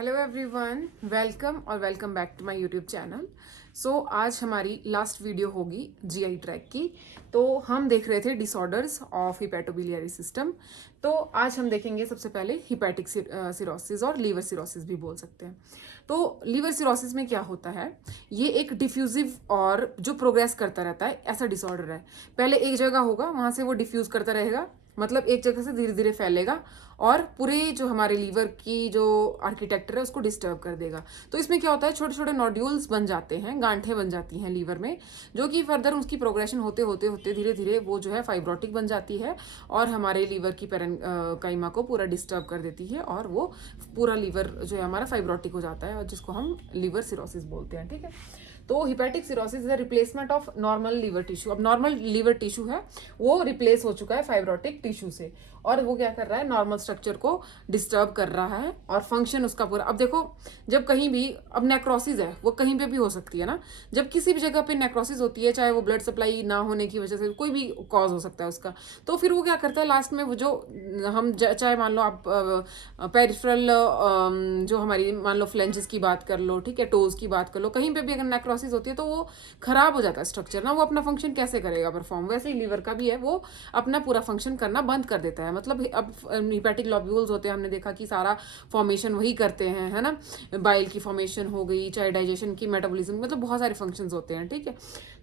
Hello everyone, welcome और welcome back to my YouTube channel. आज हमारी लास्ट वीडियो होगी जीआई ट्रैक की। तो हम देख रहे थे डिसऑर्डर्स ऑफ हिपैटोबिलियरी सिस्टम। तो आज हम देखेंगे सबसे पहले हिपैटिक सिरोसिस और लीवर सिरोसिस भी बोल सकते हैं। तो लीवर सिरोसिस में क्या होता है, ये एक डिफ्यूजिव और जो प्रोग्रेस करता रहता है ऐसा डिसऑर्डर है। पहले एक जगह होगा, वहां से वो डिफ्यूज करता रहेगा, मतलब एक जगह से धीरे धीरे फैलेगा और पूरे जो हमारे लीवर की जो आर्किटेक्चर है उसको डिस्टर्ब कर देगा। तो इसमें क्या होता है, छोटे छोटे नोड्यूल्स बन जाते हैं, गांठें बन जाती हैं लीवर में, जो कि फर्दर उसकी प्रोग्रेशन होते होते होते धीरे धीरे वो जो है फाइब्रोटिक बन जाती है और हमारे लीवर की काइमा को पूरा डिस्टर्ब कर देती है और वो पूरा लीवर जो है हमारा फाइब्रोटिक हो जाता है और जिसको हम लीवर सिरोसिस बोलते हैं। ठीक है, तो hepatic cirrhosis is replacement of normal liver tissue. अब नॉर्मल लीवर टिश्यू है वो रिप्लेस हो चुका है फाइब्रोटिक टिश्यू से, और वो क्या कर रहा है, नॉर्मल स्ट्रक्चर को डिस्टर्ब कर रहा है और फंक्शन उसका पूरा। अब देखो, जब कहीं भी अब नेक्रोसिस है वो कहीं पे भी हो सकती है ना, जब किसी भी जगह पे नेक्रोसिस होती है, चाहे वो ब्लड सप्लाई ना होने की वजह से कोई भी कॉज हो सकता है उसका, तो फिर वो क्या करता है लास्ट में वो जो हम चाहे मान लो आप पेरिफेरल जो हमारी मान लो फ्लेंजेस की बात कर लो, ठीक है, टोज की बात कर लो, कहीं पे भी अगर नेक्रोसिस होती है तो वो खराब हो जाता है स्ट्रक्चर ना, वो अपना फंक्शन कैसे करेगा परफॉर्म। वैसे ही लीवर का भी है, वो अपना पूरा फंक्शन करना बंद कर देता है। मतलब अब हिपैटिक लॉब्यूल्स होते हैं, हमने देखा कि सारा फॉर्मेशन वही करते हैं, है ना, बाइल की फॉर्मेशन हो गई, चाहे डाइजेशन की, मेटाबॉलिज्म, मतलब बहुत सारे फंक्शंस होते हैं। ठीक है,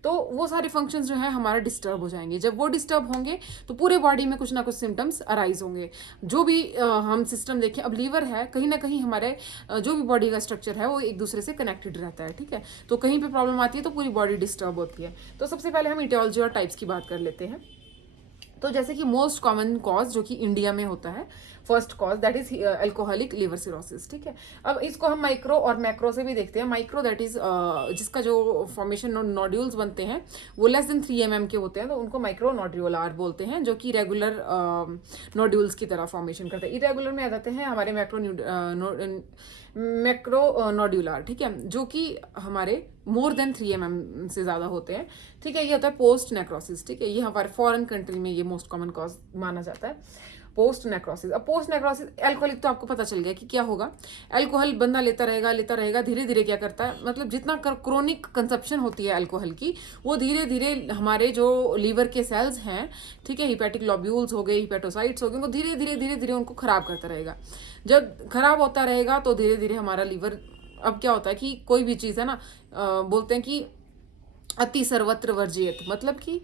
तो वो सारे फंक्शंस जो है हमारा डिस्टर्ब हो जाएंगे। जब वो डिस्टर्ब होंगे तो पूरे बॉडी में कुछ ना कुछ सिम्टम्स अराइज होंगे। जो भी हम सिस्टम देखें, अब लीवर है कहीं ना कहीं हमारे जो भी बॉडी का स्ट्रक्चर है वो एक दूसरे से कनेक्टेड रहता है। ठीक है, तो कहीं पे प्रॉब्लम आती है तो पूरी बॉडी डिस्टर्ब होती है। तो सबसे पहले हम इटियोलॉजी और टाइप्स की बात कर लेते हैं। तो जैसे कि मोस्ट कॉमन कॉज जो कि इंडिया में होता है, first cause that is alcoholic liver cirrhosis. ठीक है, अब इसको हम माइक्रो और मैक्रो से भी देखते हैं। माइक्रो दैट इज जिसका जो फॉर्मेशन नोड्यूल्स बनते हैं वो लेस देन 3 mm के होते हैं, तो उनको माइक्रो नोड्यूलर बोलते हैं, जो कि रेगुलर नोड्यूल्स की तरह फॉर्मेशन करते हैं। इरेगुलर में आ जाते हैं हमारे मैक्रो नोड्यूलर, ठीक है, जो कि हमारे मोर देन 3 mm से ज़्यादा होते हैं। ठीक है, ये होता है पोस्ट नेक्रोसिस। ठीक है, ये हमारे फॉरेन कंट्री में ये मोस्ट कॉमन कॉज माना जाता है, पोस्ट नेक्रोसिस। अब पोस्ट नेक्रोसिस एल्कोहलिक तो आपको पता चल गया कि क्या होगा, अल्कोहल बंदा लेता रहेगा, धीरे धीरे क्या करता है, मतलब जितना क्रोनिक कंजप्शन होती है अल्कोहल की, वो धीरे धीरे हमारे जो लीवर के सेल्स हैं, ठीक है, हिपैटिक लॉब्यूल्स हो गए, हिपैटोसाइट्स हो गए, उनको धीरे धीरे उनको खराब करता रहेगा। जब खराब होता रहेगा तो धीरे धीरे हमारा लीवर, अब क्या होता है कि कोई भी चीज़ है ना, बोलते हैं कि अति सर्वत्र वर्जियत, मतलब कि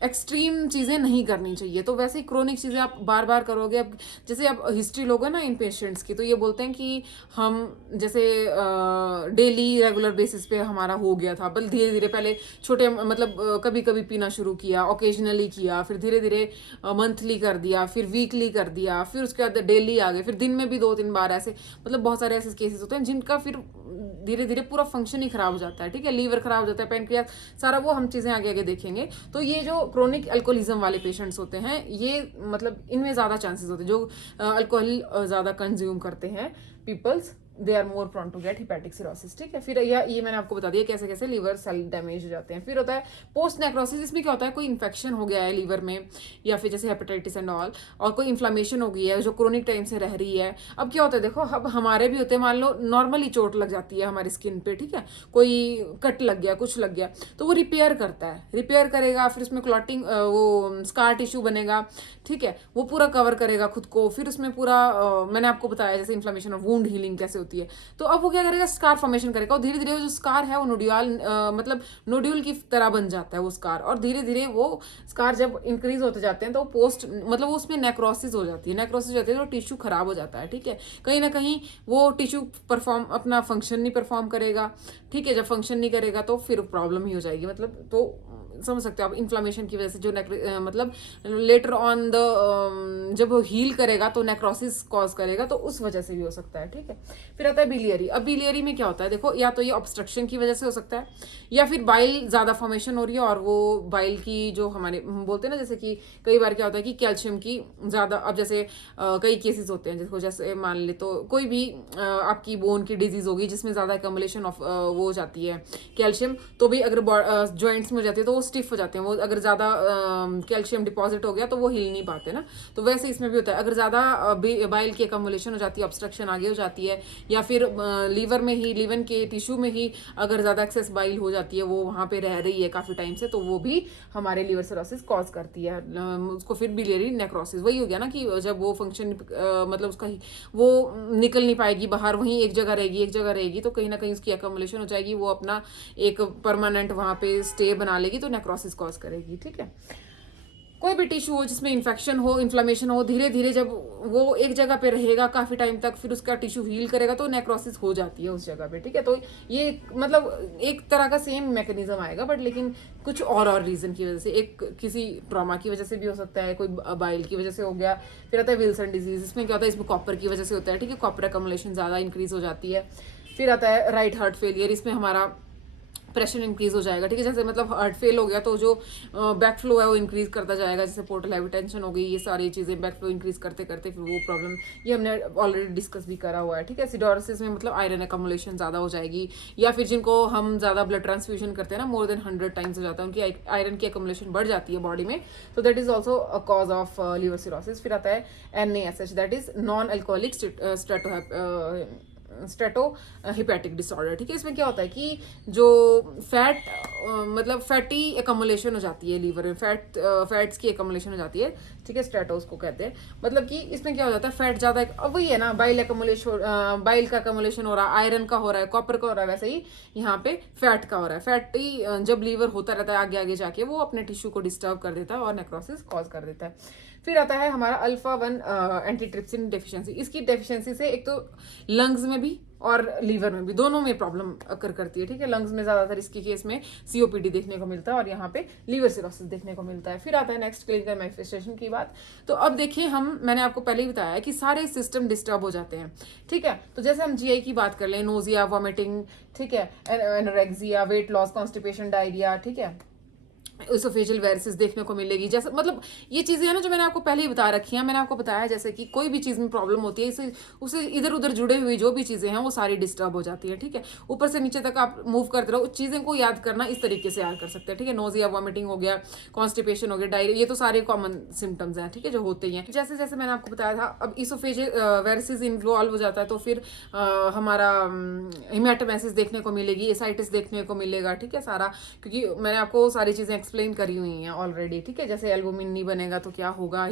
एक्सट्रीम चीज़ें नहीं करनी चाहिए। तो वैसे ही क्रोनिक चीज़ें आप बार बार करोगे। अब जैसे आप हिस्ट्री लोगे ना इन पेशेंट्स की, तो ये बोलते हैं कि हम जैसे डेली रेगुलर बेसिस पे हमारा हो गया था, बल धीरे धीरे पहले छोटे मतलब कभी कभी पीना शुरू किया, ओकेजनली किया, फिर धीरे धीरे मंथली कर दिया, फिर वीकली कर दिया, फिर उसके बाद डेली आ गए, फिर दिन में भी 2-3 बार, ऐसे मतलब बहुत सारे ऐसे केसेस होते हैं जिनका फिर धीरे धीरे पूरा फंक्शन ही खराब हो जाता है। ठीक है, लीवर खराब हो जाता है, पेनक्रियास, सारा, वो हम चीज़ें आगे आगे देखेंगे। तो ये जो क्रोनिक अल्कोहलिज्म वाले पेशेंट्स होते हैं, ये मतलब इनमें ज़्यादा चांसेस होते हैं, जो अल्कोहल ज़्यादा कंज्यूम करते हैं peoples, they are more prone to get hepatic cirrhosis. ठीक है, फिर ये मैंने आपको बता दिया कैसे कैसे लीवर सेल डैमेज हो जाते हैं। फिर होता है पोस्ट नेक्रोसिस। इसमें क्या होता है, कोई इन्फेक्शन हो गया है लीवर में, या फिर जैसे हेपेटाइटिस एंड ऑल, और कोई इन्फ्लामेशन हो गई है जो क्रोनिक टाइम से रह रही है। अब क्या होता है, देखो अब हमारे भी होते हैं, मान लो नॉर्मली चोट लग जाती है हमारी स्किन पे, ठीक है, कोई कट लग गया, कुछ लग गया, तो वो रिपेयर करता है, रिपेयर करेगा, फिर उसमें क्लॉटिंग, वो स्कार टिश्यू बनेगा, ठीक है, वो पूरा कवर करेगा खुद को, फिर उसमें पूरा मैंने आपको बताया जैसे इन्फ्लामेशन और वुंड हीलिंग कैसे होती है। तो अब वो क्या करेगा, स्कार फॉर्मेशन करेगा, और धीरे धीरे जो स्कार है वो नोड्यूल, मतलब नोड्यूल की तरह बन जाता है वो स्कार, और धीरे धीरे वो स्कार जब इंक्रीज होते जाते हैं तो पोस्ट, मतलब उसमें नेक्रोसिस हो जाती है, नेक्रोसिस हो जाती है तो टिश्यू खराब हो जाता है। ठीक है, कहीं ना कहीं वो टिश्यू परफॉर्म, अपना फंक्शन नहीं परफॉर्म करेगा। ठीक है, जब फंक्शन नहीं करेगा तो फिर प्रॉब्लम ही हो जाएगी। मतलब तो समझ सकते हो आप, इन्फ्लामेशन की वजह से जो मतलब लेटर ऑन द जब वो हील करेगा तो नेक्रोसिस कॉज करेगा, तो उस वजह से भी हो सकता है। ठीक है, फिर आता है बिलियरी। अब बिलियरी में क्या होता है, देखो, या तो ये ऑब्स्ट्रक्शन की वजह से हो सकता है, या फिर बाइल ज़्यादा फॉर्मेशन हो रही है, और वो बाइल की जो हमारे हम बोलते हैं ना, जैसे कि कई बार क्या होता है कि कैल्शियम की ज़्यादा, अब जैसे कई केसेस होते हैं, जिसको जैसे मान ले तो कोई भी आपकी बोन की डिजीज होगी जिसमें ज़्यादा एकम्बलेशन ऑफ वो हो जाती है कैल्शियम, तो भी अगर जॉइंट्स में हो जाती है तो वो स्टिफ हो जाते हैं, वो अगर ज़्यादा कैल्शियम डिपॉजिट हो गया तो वो हिल नहीं पाते ना। तो वैसे इसमें भी होता है, अगर ज़्यादा बाइल की अकमुलेशन हो जाती है, ऑब्स्ट्रक्शन आगे हो जाती है, या फिर लीवर में ही, लीवर के टिश्यू में ही अगर ज़्यादा एक्सेस बाइल हो जाती है, वो वहाँ पे रह रही है काफ़ी टाइम से, तो वो भी हमारे लीवर सिरोसिस कॉज करती है उसको। फिर बिलियरी नेक्रोसिस वही हो गया ना कि जब वो फंक्शन मतलब उसका वो निकल नहीं पाएगी बाहर, वहीं एक जगह रहेगी, तो कहीं ना कहीं उसकी अकमुलेशन हो जाएगी, वो अपना एक परमानेंट वहाँ पे स्टे बना लेगी, तो नेक्रोसिस कॉज करेगी। ठीक है, कोई भी टिश्यू हो जिसमें इन्फेक्शन हो, इन्फ्लेमेशन हो, धीरे धीरे जब वो एक जगह पे रहेगा काफ़ी टाइम तक, फिर उसका टिश्यू हील करेगा तो नेक्रोसिस हो जाती है उस जगह पे। ठीक है, तो ये मतलब एक तरह का सेम मैकेनिज्म आएगा, बट लेकिन कुछ और रीजन की वजह से, एक किसी ट्रॉमा की वजह से भी हो सकता है, कोई बाइल की वजह से हो गया। फिर आता है विल्सन डिजीज, इसमें क्या होता है, इसमें कॉपर की वजह से होता है। ठीक है, कॉपर अकमुलेशन ज़्यादा इंक्रीज हो जाती है। फिर आता है राइट हार्ट फेलियर, इसमें हमारा प्रेशर इंक्रीज हो जाएगा। ठीक है, जैसे मतलब हार्ट फेल हो गया तो जो बैक फ्लो है वो इंक्रीज करता जाएगा, जैसे पोर्टल हाइपरटेंशन हो गई, ये सारी चीज़ें बैक फ्लो इंक्रीज करते करते फिर वो प्रॉब्लम, ये हमने ऑलरेडी डिस्कस भी करा हुआ है। ठीक है, सिडोरोसिस में मतलब आयरन अकमुलेशन ज़्यादा हो जाएगी, या फिर जिनको हम ज़्यादा ब्लड ट्रांसफ्यूजन करते हैं ना, मोर देन 100 टाइम्स हो जाता है, उनकी आयरन की अकमुलेशन बढ़ जाती है बॉडी में, तो that is also a cause of liver cirrhosis. फिर आता है NaSH, that is non alcoholic steatohepatic disorder. ठीक है, इसमें क्या होता है कि जो फैट मतलब फैटी एकमुलेशन हो जाती है लीवर में, फैट्स की एकमुलेशन हो जाती है। ठीक है, स्टेटो उसको कहते हैं। मतलब कि इसमें क्या हो जाता है, फैट ज़्यादा, अब वही है ना, बाइल बाइल का एकमुलेशन हो रहा है, आयरन का हो रहा है, कॉपर का हो रहा है, वैसे ही यहाँ पे फैट का हो रहा है। फैटी जब लीवर होता रहता है आगे आगे जाके, वो अपने टिश्यू को डिस्टर्ब कर देता है और नेक्रोसिस कॉज कर देता है। फिर आता है हमारा अल्फा-1 एंटीट्रिप्सिन डेफिशिएंसी। इसकी डेफिशिएंसी से एक तो लंग्स में भी और लीवर में भी, दोनों में प्रॉब्लम अकर करती है। ठीक है, लंग्स में ज़्यादातर इसकी केस में COPD देखने को मिलता है, और यहाँ पे लीवर सिरोसिस देखने को मिलता है। फिर आता है नेक्स्ट क्लिनिकल मैनिफेस्टेशन की बात। तो अब देखिए, मैंने आपको पहले ही बताया कि सारे सिस्टम डिस्टर्ब हो जाते हैं। ठीक है, तो जैसे हम GI की बात कर लें, नोजिया, वॉमिटिंग, ठीक है, anorexia, weight loss, constipation, diarrhoea, ठीक है, इसोफेजियल वेरिसेस देखने को मिलेगी। जैसे मतलब ये चीज़ें हैं ना जो मैंने आपको पहले ही बता रखी हैं, मैंने आपको बताया जैसे कि कोई भी चीज़ में प्रॉब्लम होती है, इसे उसे इधर उधर जुड़े हुई जो भी चीज़ें हैं वो सारी डिस्टर्ब हो जाती है। ठीक है, ऊपर से नीचे तक आप मूव करते रहो, चीज़ें को याद करना इस तरीके से याद कर सकते हैं। ठीक है, नोजिया, वॉमिटिंग हो गया, कॉन्स्टिपेशन हो गया, डायरिया, ये तो सारे कॉमन सिम्टम्स हैं। ठीक है, जो होते ही हैं। जैसे जैसे मैंने आपको बताया था, अब इसोफेजियल वेरिसेस इन्वॉल्व हो जाता है तो फिर हमारा हिमेटोमेसिस देखने को मिलेगी, एसाइटिस देखने को मिलेगा। ठीक है, सारा, क्योंकि मैंने आपको सारी चीज़ें एक्सप्लेन करी हुई हैं ऑलरेडी। ठीक है, जैसे एल्बुमिन नहीं बनेगा तो क्या होगा,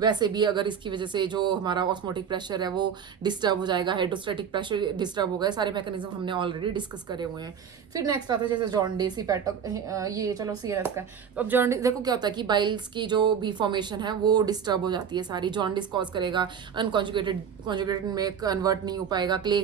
वैसे भी अगर इसकी वजह से जो हमारा ऑस्मोटिक प्रेशर है वो डिस्टर्ब हो जाएगा, हाइड्रोस्टैटिक प्रेशर डिस्टर्ब होगा, सारे मैकेनिज्म हमने ऑलरेडी डिस्कस करे हुए हैं। फिर नेक्स्ट आता है जैसे जॉन्डिस, हिपैटिक, ये चलो CNS का है। तो अब जॉन्डिस देखो क्या होता है कि बाइल्स की जो भी फॉर्मेशन है वो डिस्टर्ब हो जाती है सारी, जॉन्डिस कॉज करेगा, कॉन्जुगेटेड में कन्वर्ट नहीं हो पाएगा, क्ले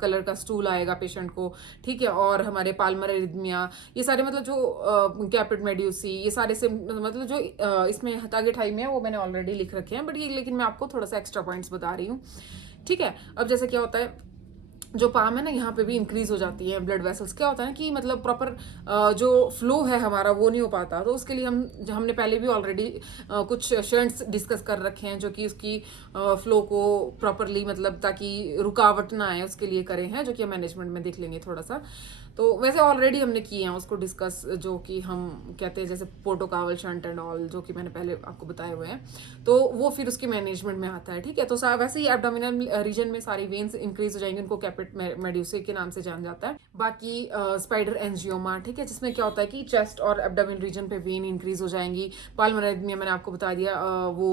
कलर का स्टूल आएगा पेशेंट को। ठीक है, और हमारे पाल्मर एरिथमिया, ये सारे मतलब जो कैपिट मेड्यूसी, ये सारे से मतलब जो इसमें टारगेट हाई में है वो मैंने ऑलरेडी लिख रखे हैं, बट ये लेकिन मैं आपको थोड़ा सा एक्स्ट्रा पॉइंट्स बता रही हूँ। ठीक है, अब जैसे क्या होता है, जो पाम है ना, यहाँ पे भी इंक्रीज हो जाती है ब्लड वेसल्स। क्या होता है कि मतलब प्रॉपर जो फ्लो है हमारा वो नहीं हो पाता, तो उसके लिए हमने पहले भी ऑलरेडी कुछ शंट्स डिस्कस कर रखे हैं जो कि उसकी फ्लो को प्रॉपरली मतलब ताकि रुकावट ना आए उसके लिए करे हैं, जो कि हम मैनेजमेंट में देख लेंगे थोड़ा सा। तो वैसे ऑलरेडी हमने किए हैं उसको डिस्कस, जो कि हम कहते हैं जैसे पोर्टोकावल शंट एंड ऑल, जो कि मैंने पहले आपको बताए हुए हैं, तो वो फिर उसके मैनेजमेंट में आता है। ठीक है, तो वैसे ही एब्डोमिनल रीजन में सारी वेन्स इंक्रीज हो जाएंगी, उनको कैपिट मेड्यूसी के नाम से जाना जाता है। बाकी स्पाइडर एंजियोमा, ठीक है, जिसमें क्या होता है कि चेस्ट और एब्डोमिनल रीजन पे वेन इंक्रीज हो जाएंगी। पाल्मर एरिथमिया मैंने आपको बता दिया, वो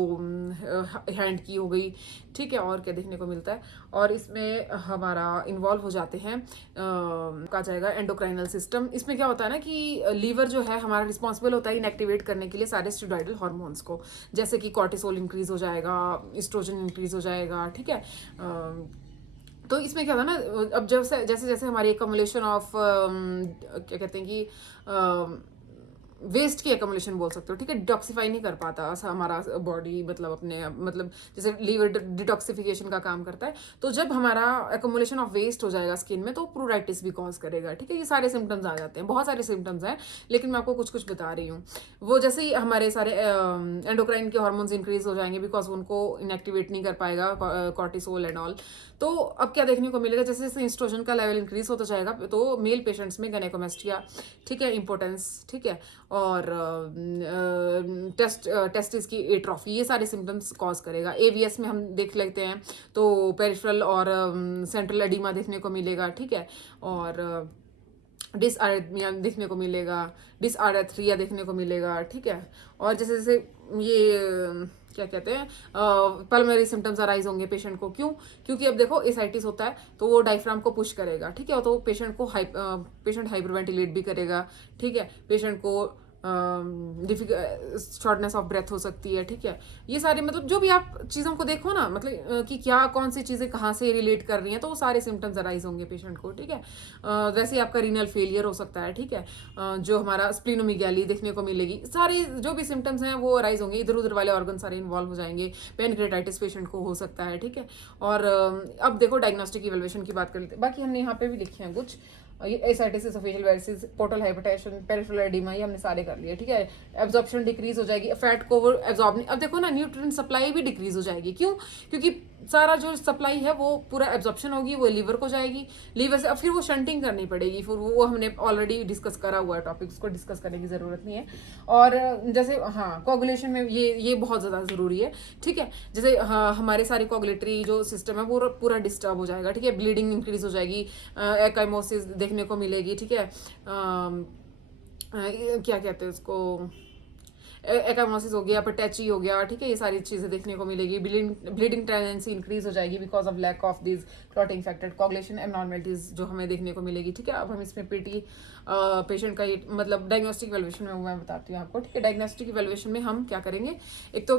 हैंड की हो गई। ठीक है, और क्या देखने को मिलता है, और इसमें हमारा इन्वॉल्व हो जाते हैं कहा जाएगा एंडोक्राइनल सिस्टम। इसमें क्या होता है ना कि लीवर जो है हमारा रिस्पॉन्सिबल होता है इनएक्टिवेट करने के लिए सारे स्टेरॉइडल हार्मोन्स को, जैसे कि कॉर्टिसोल इंक्रीज हो जाएगा, एस्ट्रोजन इंक्रीज हो जाएगा। ठीक है, तो इसमें क्या था ना, अब जैसे जैसे जैसे हमारी एकमुलेशन ऑफ क्या कहते हैं कि वेस्ट की एकमुलेशन बोल सकते हो। ठीक है, डिटॉक्सिफाई नहीं कर पाता हमारा बॉडी, मतलब अपने मतलब जैसे लीवर डिटॉक्सिफिकेशन का काम करता है, तो जब हमारा एकमुलेशन ऑफ वेस्ट हो जाएगा स्किन में तो प्रूराइटिस भी कॉज करेगा। ठीक है, ये सारे सिम्टम्स आ जाते हैं, बहुत सारे सिम्टम्स हैं, लेकिन मैं आपको कुछ कुछ बता रही हूँ। वो जैसे ही हमारे सारे एंडोक्राइन के हार्मोन्स इंक्रीज हो जाएंगे, बिकॉज उनको इनएक्टिवेट नहीं कर पाएगा कॉर्टिसोल एंड ऑल। तो अब क्या देखने को मिलेगा, जैसे जैसे एस्ट्रोजन का लेवल इंक्रीज होता जाएगा तो मेल पेशेंट्स में गैनाइकोमेस्टिया, ठीक है, इंपोर्टेंस, ठीक है, और टेस्टिस की एट्रोफी, ये सारे सिम्टम्स कॉज करेगा। एवीएस में हम देख लेते हैं तो पेरिफेरल और सेंट्रल एडिमा देखने को मिलेगा, ठीक है, और डिसआर्थमिया देखने को मिलेगा, डिसआर्थरिया देखने को मिलेगा, ठीक है। और जैसे जैसे ये क्या कहते हैं पल्मोनरी सिम्टम्स अराइज होंगे पेशेंट को, क्यों? क्योंकि अब देखो एसाइटिस होता है तो वो डायफ्राम को पुश करेगा, ठीक है, तो पेशेंट को पेशेंट हाइपरवेंटिलेट भी करेगा, ठीक है, पेशेंट को शॉर्टनेस ऑफ ब्रेथ हो सकती है, ठीक है। ये सारे मतलब जो भी आप चीज़ों को देखो ना, मतलब कि क्या कौन सी चीज़ें कहाँ से रिलेट कर रही हैं, तो वो सारे सिम्टम्स अराइज होंगे पेशेंट को, ठीक है। वैसे ही आपका रीनल फेलियर हो सकता है, ठीक है, जो हमारा स्प्लीनोमेगाली देखने को मिलेगी, सारे जो भी सिम्टम्स हैं वो अराइज होंगे, इधर उधर वाले ऑर्गन सारे इन्वॉल्व हो जाएंगे। पेनक्रेटाइटिस पेशेंट को हो सकता है, ठीक है। और अब देखो डायग्नोस्टिक इवैल्यूएशन की बात कर लेते हैं, बाकी हमने यहाँ पे भी लिखे हैं कुछ, ये ascites, oesophageal varices, portal hypertension, peripheral oedema, ये हमने सारे कर लिए, ठीक है। एब्जॉर्प्शन डिक्रीज हो जाएगी, फैट को वो एब्जॉर्ब नहीं, अब देखो ना न्यूट्रिएंट सप्लाई भी डिक्रीज हो जाएगी, क्यों? क्योंकि सारा जो सप्लाई है वो पूरा एब्जॉर्प्शन होगी, वो लीवर को जाएगी, लीवर से अब फिर वो शंटिंग करनी पड़ेगी, फिर वो हमने ऑलरेडी डिस्कस करा हुआ है टॉपिक, उसको डिस्कस करने की जरूरत नहीं है। और जैसे हाँ कोगुलेशन में ये बहुत ज़्यादा ज़रूरी है, ठीक है। जैसे हाँ हमारे सारे कोगुलेटरी जो सिस्टम है वो पूरा डिस्टर्ब हो जाएगा, ठीक है, ब्लीडिंग इंक्रीज हो जाएगी, एकाइमोसिस देखने को मिलेगी, ठीक है। क्या कहते हैं उसको, एकामोसिस हो गया, पटैची हो गया, ठीक है, ये सारी चीज़ें देखने को मिलेगी। ब्लीडिंग टेंडेंसी इंक्रीज हो जाएगी because of lack of this clotting factor, coagulation abnormalities जो हमें देखने को मिलेगी, ठीक है। अब हम इसमें पीटी पेशेंट का ये मतलब डायग्नोस्टिक इवैल्यूएशन में मैं बताती हूँ आपको, ठीक है। डायग्नोस्टिक इवैल्यूएशन में हम क्या करेंगे, एक तो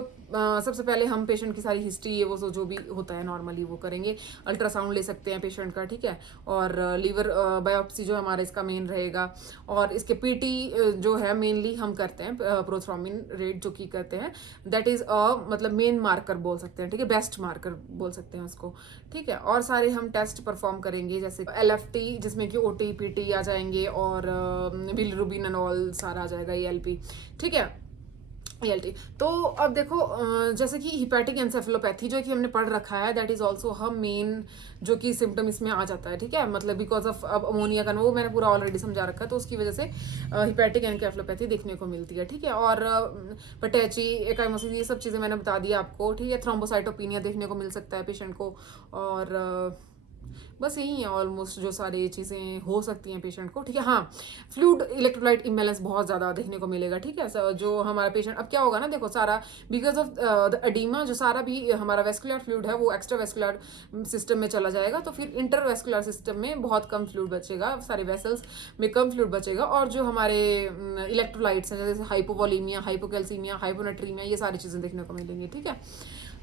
सबसे पहले हम पेशेंट की सारी हिस्ट्री, वो जो भी होता है नॉर्मली वो करेंगे, अल्ट्रासाउंड ले सकते हैं पेशेंट का, ठीक है, और लीवर बायोप्सी जो हमारा इसका मेन रहेगा, और इसके पीटी जो है मेनली हम करते हैं प्रोथ्रोम्बिन रेट जो की करते हैं, दैट इज मतलब मेन मार्कर बोल सकते हैं, ठीक है, बेस्ट मार्कर बोल सकते हैं उसको, ठीक है। और सारे हम टेस्ट परफॉर्म करेंगे, जैसे LFT जिसमें कि OT PT आ जाएंगे, और बिलिरुबिनोल सारा आ जाएगा, ELP, ठीक है, ELT। तो अब देखो जैसे कि हिपैटिक एंसेफेलोपैथी जो कि हमने पढ़ रखा है, दैट इज ऑल्सो हम मेन जो कि सिम्टम इसमें आ जाता है, ठीक है, मतलब बिकॉज ऑफ अब अमोनिया का वो मैंने पूरा ऑलरेडी समझा रखा है, तो उसकी वजह से हिपैटिक एंसेफेलोपैथी देखने को मिलती है, ठीक है। और पटैची, एकाइमोसिस, ये सब चीज़ें मैंने बता दी आपको, ठीक है। थ्रोम्बोसाइटोपिनिया देखने को मिल सकता है पेशेंट को, और बस यही है ऑलमोस्ट जो सारी चीज़ें हो सकती हैं पेशेंट को, ठीक है। हाँ फ्लूइड इलेक्ट्रोलाइट इम्बैलेंस बहुत ज़्यादा देखने को मिलेगा, ठीक है। जो हमारा पेशेंट अब क्या होगा ना, देखो सारा बिकॉज ऑफ द एडिमा, जो सारा भी हमारा वेस्कुलर फ्लूइड है वो एक्स्ट्रा वेस्कुलर सिस्टम में चला जाएगा, तो फिर इंटरवेस्कुलर सिस्टम में बहुत कम फ्लूइड बचेगा, सारे वेसल्स में कम फ्लूइड बचेगा, और जो हमारे इलेक्ट्रोलाइट्स हैं जैसे हाइपोवोलीमिया, हाइपोकैल्सीमिया, हाइपोनेट्रीमिया, ये सारी चीज़ें देखने को मिलेंगी, ठीक है।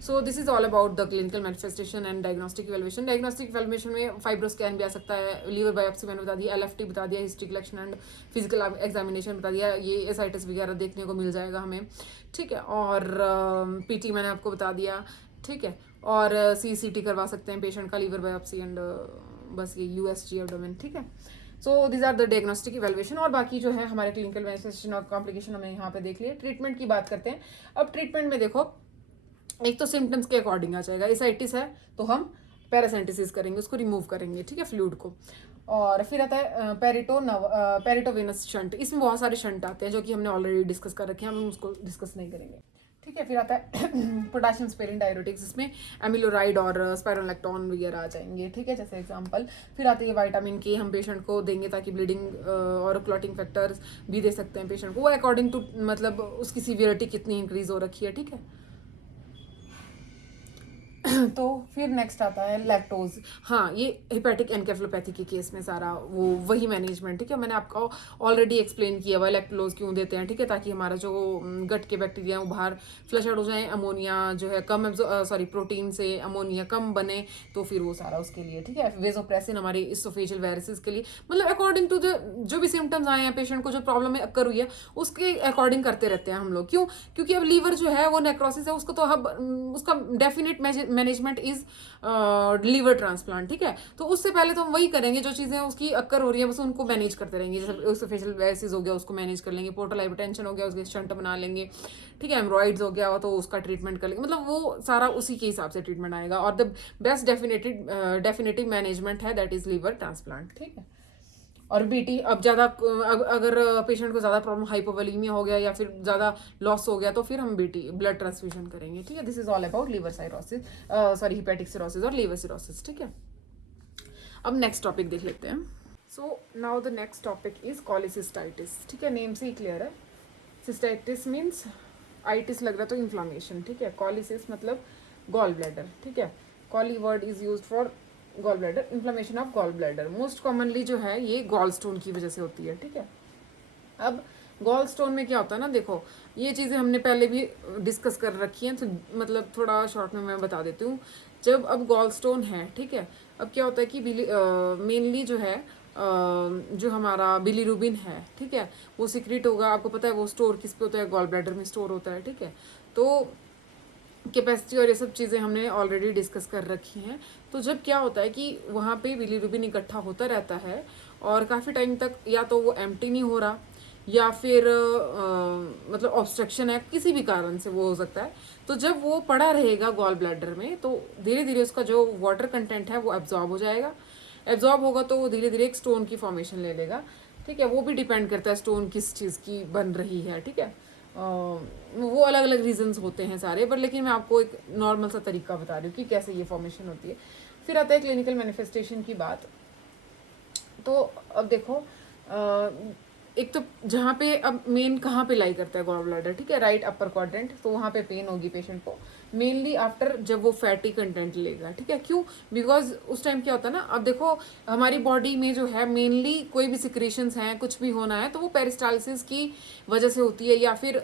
सो this is all about the clinical manifestation and diagnostic evaluation. Diagnostic evaluation में फाइब्रोस्कैन भी आ सकता है, लीवर बायोप्सी मैंने बता दिया, LFT बता दिया, history collection and physical examination बता दिया, ये एसाइटिस वगैरह देखने को मिल जाएगा हमें, ठीक है। और PT मैंने आपको बता दिया, ठीक है। और CCT करवा सकते हैं पेशेंट का, लीवर बायोप्सी एंड बस ये USG एब्डोमेन, ठीक है। So these are the diagnostic evaluation, और बाकी जो है हमारे क्लिनिकल मैनिफेस्टेशन और कॉम्प्लिकेशन हमने यहाँ पे देख लिए। ट्रीटमेंट की बात करते हैं। अब ट्रीटमेंट में देखो, एक तो सिम्टम्स के अकॉर्डिंग आ जाएगा, एसाइटिस है तो हम पैरासेंटिसिस करेंगे, उसको रिमूव करेंगे, ठीक है, फ्लूइड को। और फिर आता है पेरिटोवेनस शंट, इसमें बहुत सारे शंट आते हैं जो कि हमने ऑलरेडी डिस्कस कर रखे हैं, हम उसको डिस्कस नहीं करेंगे, ठीक है। फिर आता है पोटेशियम स्पेरिन डायरेटिक्स, इसमें एमिलोराइड और स्पाइरोलैक्टोन वगैरह आ जाएंगे, ठीक है, जैसे एग्जांपल। फिर आते हैं विटामिन के, हम पेशेंट को देंगे ताकि ब्लीडिंग और क्लॉटिंग फैक्टर्स भी दे सकते हैं पेशेंट को, वो अकॉर्डिंग टू मतलब उसकी सीवियरिटी कितनी इंक्रीज हो रखी है, ठीक है। तो फिर नेक्स्ट आता है लैक्टोज। हाँ ये हिपैटिक एनकेफेलोपैथी के केस में सारा वो वही मैनेजमेंट, ठीक है, मैंने आपको ऑलरेडी एक्सप्लेन किया हुआ लैक्टोज क्यों देते हैं, ठीक है, ताकि हमारा जो गट के बैक्टीरिया वो बाहर फ्लश आउट हो जाए, अमोनिया जो है कम प्रोटीन से अमोनिया कम बने, तो फिर वो सारा उसके लिए, ठीक है। वेजोप्रेसिन हमारी इसोफेजियल वायरसेस के लिए, मतलब अकॉर्डिंग टू जो भी सिम्टम्स आए हैं पेशेंट को, जो प्रॉब्लम में अक्कर हुई है उसके अकॉर्डिंग करते रहते हैं हम लोग, क्यों? क्योंकि अब लीवर जो है वो नेक्रोसिस है, उसको तो अब उसका definite management is liver transplant, ठीक है। तो उससे पहले तो हम वही करेंगे, जो चीजें उसकी अक्कर हो रही है बस उनको मैनेज करते रहेंगे, जैसे फेशियल वेसिस हो गया उसको मैनेज कर लेंगे, पोर्टल हाइपरटेंशन हो गया उसके शंट बना लेंगे, ठीक है, हेमरॉइड्स हो गया तो उसका ट्रीटमेंट कर लेंगे, मतलब वो सारा उसी के हिसाब से ट्रीटमेंट आएगा। और द बेस्ट डेफिनेटिव मैनेजमेंट है दैट इज लीवर ट्रांसप्लांट, ठीक है। और बीटी अब ज़्यादा अगर पेशेंट को ज़्यादा प्रॉब्लम हाइपोवोलीमिया हो गया या फिर ज़्यादा लॉस हो गया तो फिर हम बीटी ब्लड ट्रांसफ्यूजन करेंगे, ठीक है। This is all about liver cirrhosis, sorry hepatic cirrhosis और लीवर सिरोसिस, ठीक है। अब नेक्स्ट टॉपिक देख लेते हैं। So now the next topic is cholecystitis, ठीक है। नेम से ही क्लियर है, सिस्टाइटिस मीन्स आइटिस लग रहा तो इन्फ्लामेशन, ठीक है। कॉलिसिस मतलब गॉल ब्लैडर, ठीक है। Chole word is use for gall bladder, inflammation of gall bladder. Most commonly जो है ये गॉल स्टोन की वजह से होती है, ठीक है। अब गॉल स्टोन में क्या होता है ना, देखो ये चीज़ें हमने पहले भी डिस्कस कर रखी हैं, तो मतलब थोड़ा शॉर्ट में मैं बता देती हूँ। जब अब गॉल स्टोन है, ठीक है, अब क्या होता है कि मेनली जो है जो हमारा बिलीरुबिन है, ठीक है, वो सिक्रेट होगा। आपको पता है वो स्टोर किस पे होता है, गॉल ब्लैडर में स्टोर होता है, ठीक है। तो कैपेसिटी और ये सब चीज़ें हमने ऑलरेडी डिस्कस कर रखी हैं। तो जब क्या होता है कि वहाँ पे बिलीरुबिन इकट्ठा होता रहता है और काफ़ी टाइम तक या तो वो एम्प्टी नहीं हो रहा या फिर मतलब ऑब्स्ट्रक्शन है, किसी भी कारण से वो हो सकता है। तो जब वो पड़ा रहेगा गॉल ब्लैडर में तो धीरे धीरे उसका जो वाटर कंटेंट है वो एब्जॉर्ब हो जाएगा। एब्जॉर्ब होगा तो वो धीरे धीरे एक स्टोन की फॉर्मेशन ले लेगा, ठीक है। वो भी डिपेंड करता है स्टोन किस चीज़ की बन रही है, ठीक है। वो अलग अलग रीजंस होते हैं सारे, बट लेकिन मैं आपको एक नॉर्मल सा तरीका बता रही हूँ कि कैसे ये फॉर्मेशन होती है। फिर आता है क्लिनिकल मैनिफेस्टेशन की बात। तो अब देखो एक तो जहाँ पे अब मेन कहाँ पे लाई करता है गॉल ब्लैडर, ठीक है, राइट अपर क्वाड्रेंट, तो वहाँ पे पेन होगी पेशेंट को मेनली आफ्टर जब वो फैटी कंटेंट लेगा, ठीक है। क्यों? बिकॉज उस टाइम क्या होता है ना, अब देखो हमारी बॉडी में जो है मेनली कोई भी सिक्रेशंस हैं, कुछ भी होना है तो वो पेरिस्टालसिस की वजह से होती है, या फिर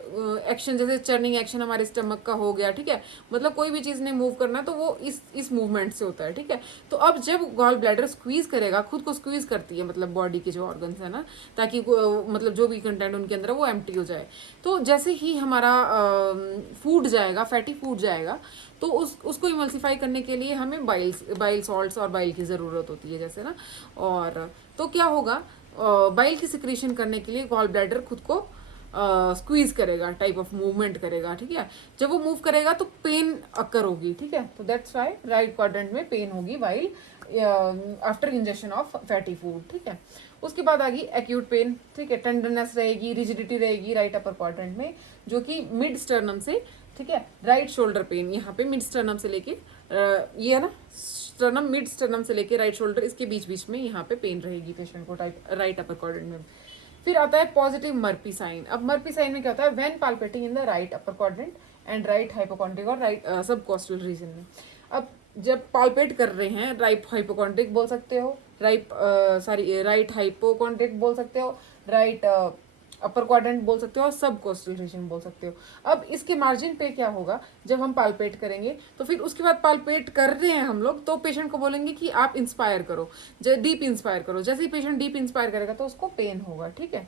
एक्शन जैसे चर्निंग एक्शन हमारे स्टमक का हो गया, ठीक है। मतलब कोई भी चीज़ ने मूव करना तो वो इस मूवमेंट से होता है, ठीक है। तो अब जब गॉल ब्लैडर स्क्वीज करेगा, खुद को स्क्वीज करती है मतलब बॉडी के जो ऑर्गन्स है ना, ताकि मतलब जो भी कंटेंट उनके अंदर है वो एम्प्टी हो जाए। तो जैसे ही हमारा फूड जाएगा, फैटी फूड जाएगा, तो उसको इमल्सिफाई करने के लिए हमें बाइल सॉल्ट्स और बाइल की ज़रूरत होती है, जैसे ना। और तो क्या होगा, बाइल की सिक्रीशन करने के लिए गॉल ब्लैडर खुद को स्क्वीज करेगा, टाइप ऑफ मूवमेंट करेगा, ठीक है। जब वो मूव करेगा तो पेन अकर होगी, ठीक है। तो दैट्स वाई राइट क्वाड्रेंट में पेन होगी while after injection of fatty food, ठीक है। उसके बाद आ गई एक्यूट पेन, ठीक है। टेंडरनेस रहेगी, रिजिडिटी रहेगी राइट अपर क्वाड्रेंट में, जो कि मिड स्टर्नम से, ठीक है, राइट शोल्डर पेन, यहाँ पे मिड स्टर्नम से लेके ये है ना स्टर्नम, मिड स्टर्नम से लेके राइट शोल्डर, इसके बीच बीच में यहाँ पे पेन रहेगी पेशेंट को राइट अपर क्वाड्रेंट में। फिर आता है पॉजिटिव मर्पी साइन। अब मर्पी साइन में क्या होता है, when पाल्पेटिंग in the right upper quadrant and right hypochondriac और राइट सब कोस्टल रीजन में। अब जब पाल्पेट कर रहे हैं, राइट हाइपोकॉन्ड्रिक बोल सकते हो, राइट हाइपोकॉन्ड्रिक बोल सकते हो, राइट अपर क्वाड्रेंट बोल सकते हो और सब कोस्टल रीजन बोल सकते हो। अब इसके मार्जिन पे क्या होगा, जब हम पाल्पेट करेंगे तो फिर उसके बाद पाल्पेट कर रहे हैं हम लोग तो पेशेंट को बोलेंगे कि आप इंस्पायर करो, डीप इंस्पायर करो। जैसे ही पेशेंट डीप इंस्पायर करेगा तो उसको पेन होगा, ठीक है।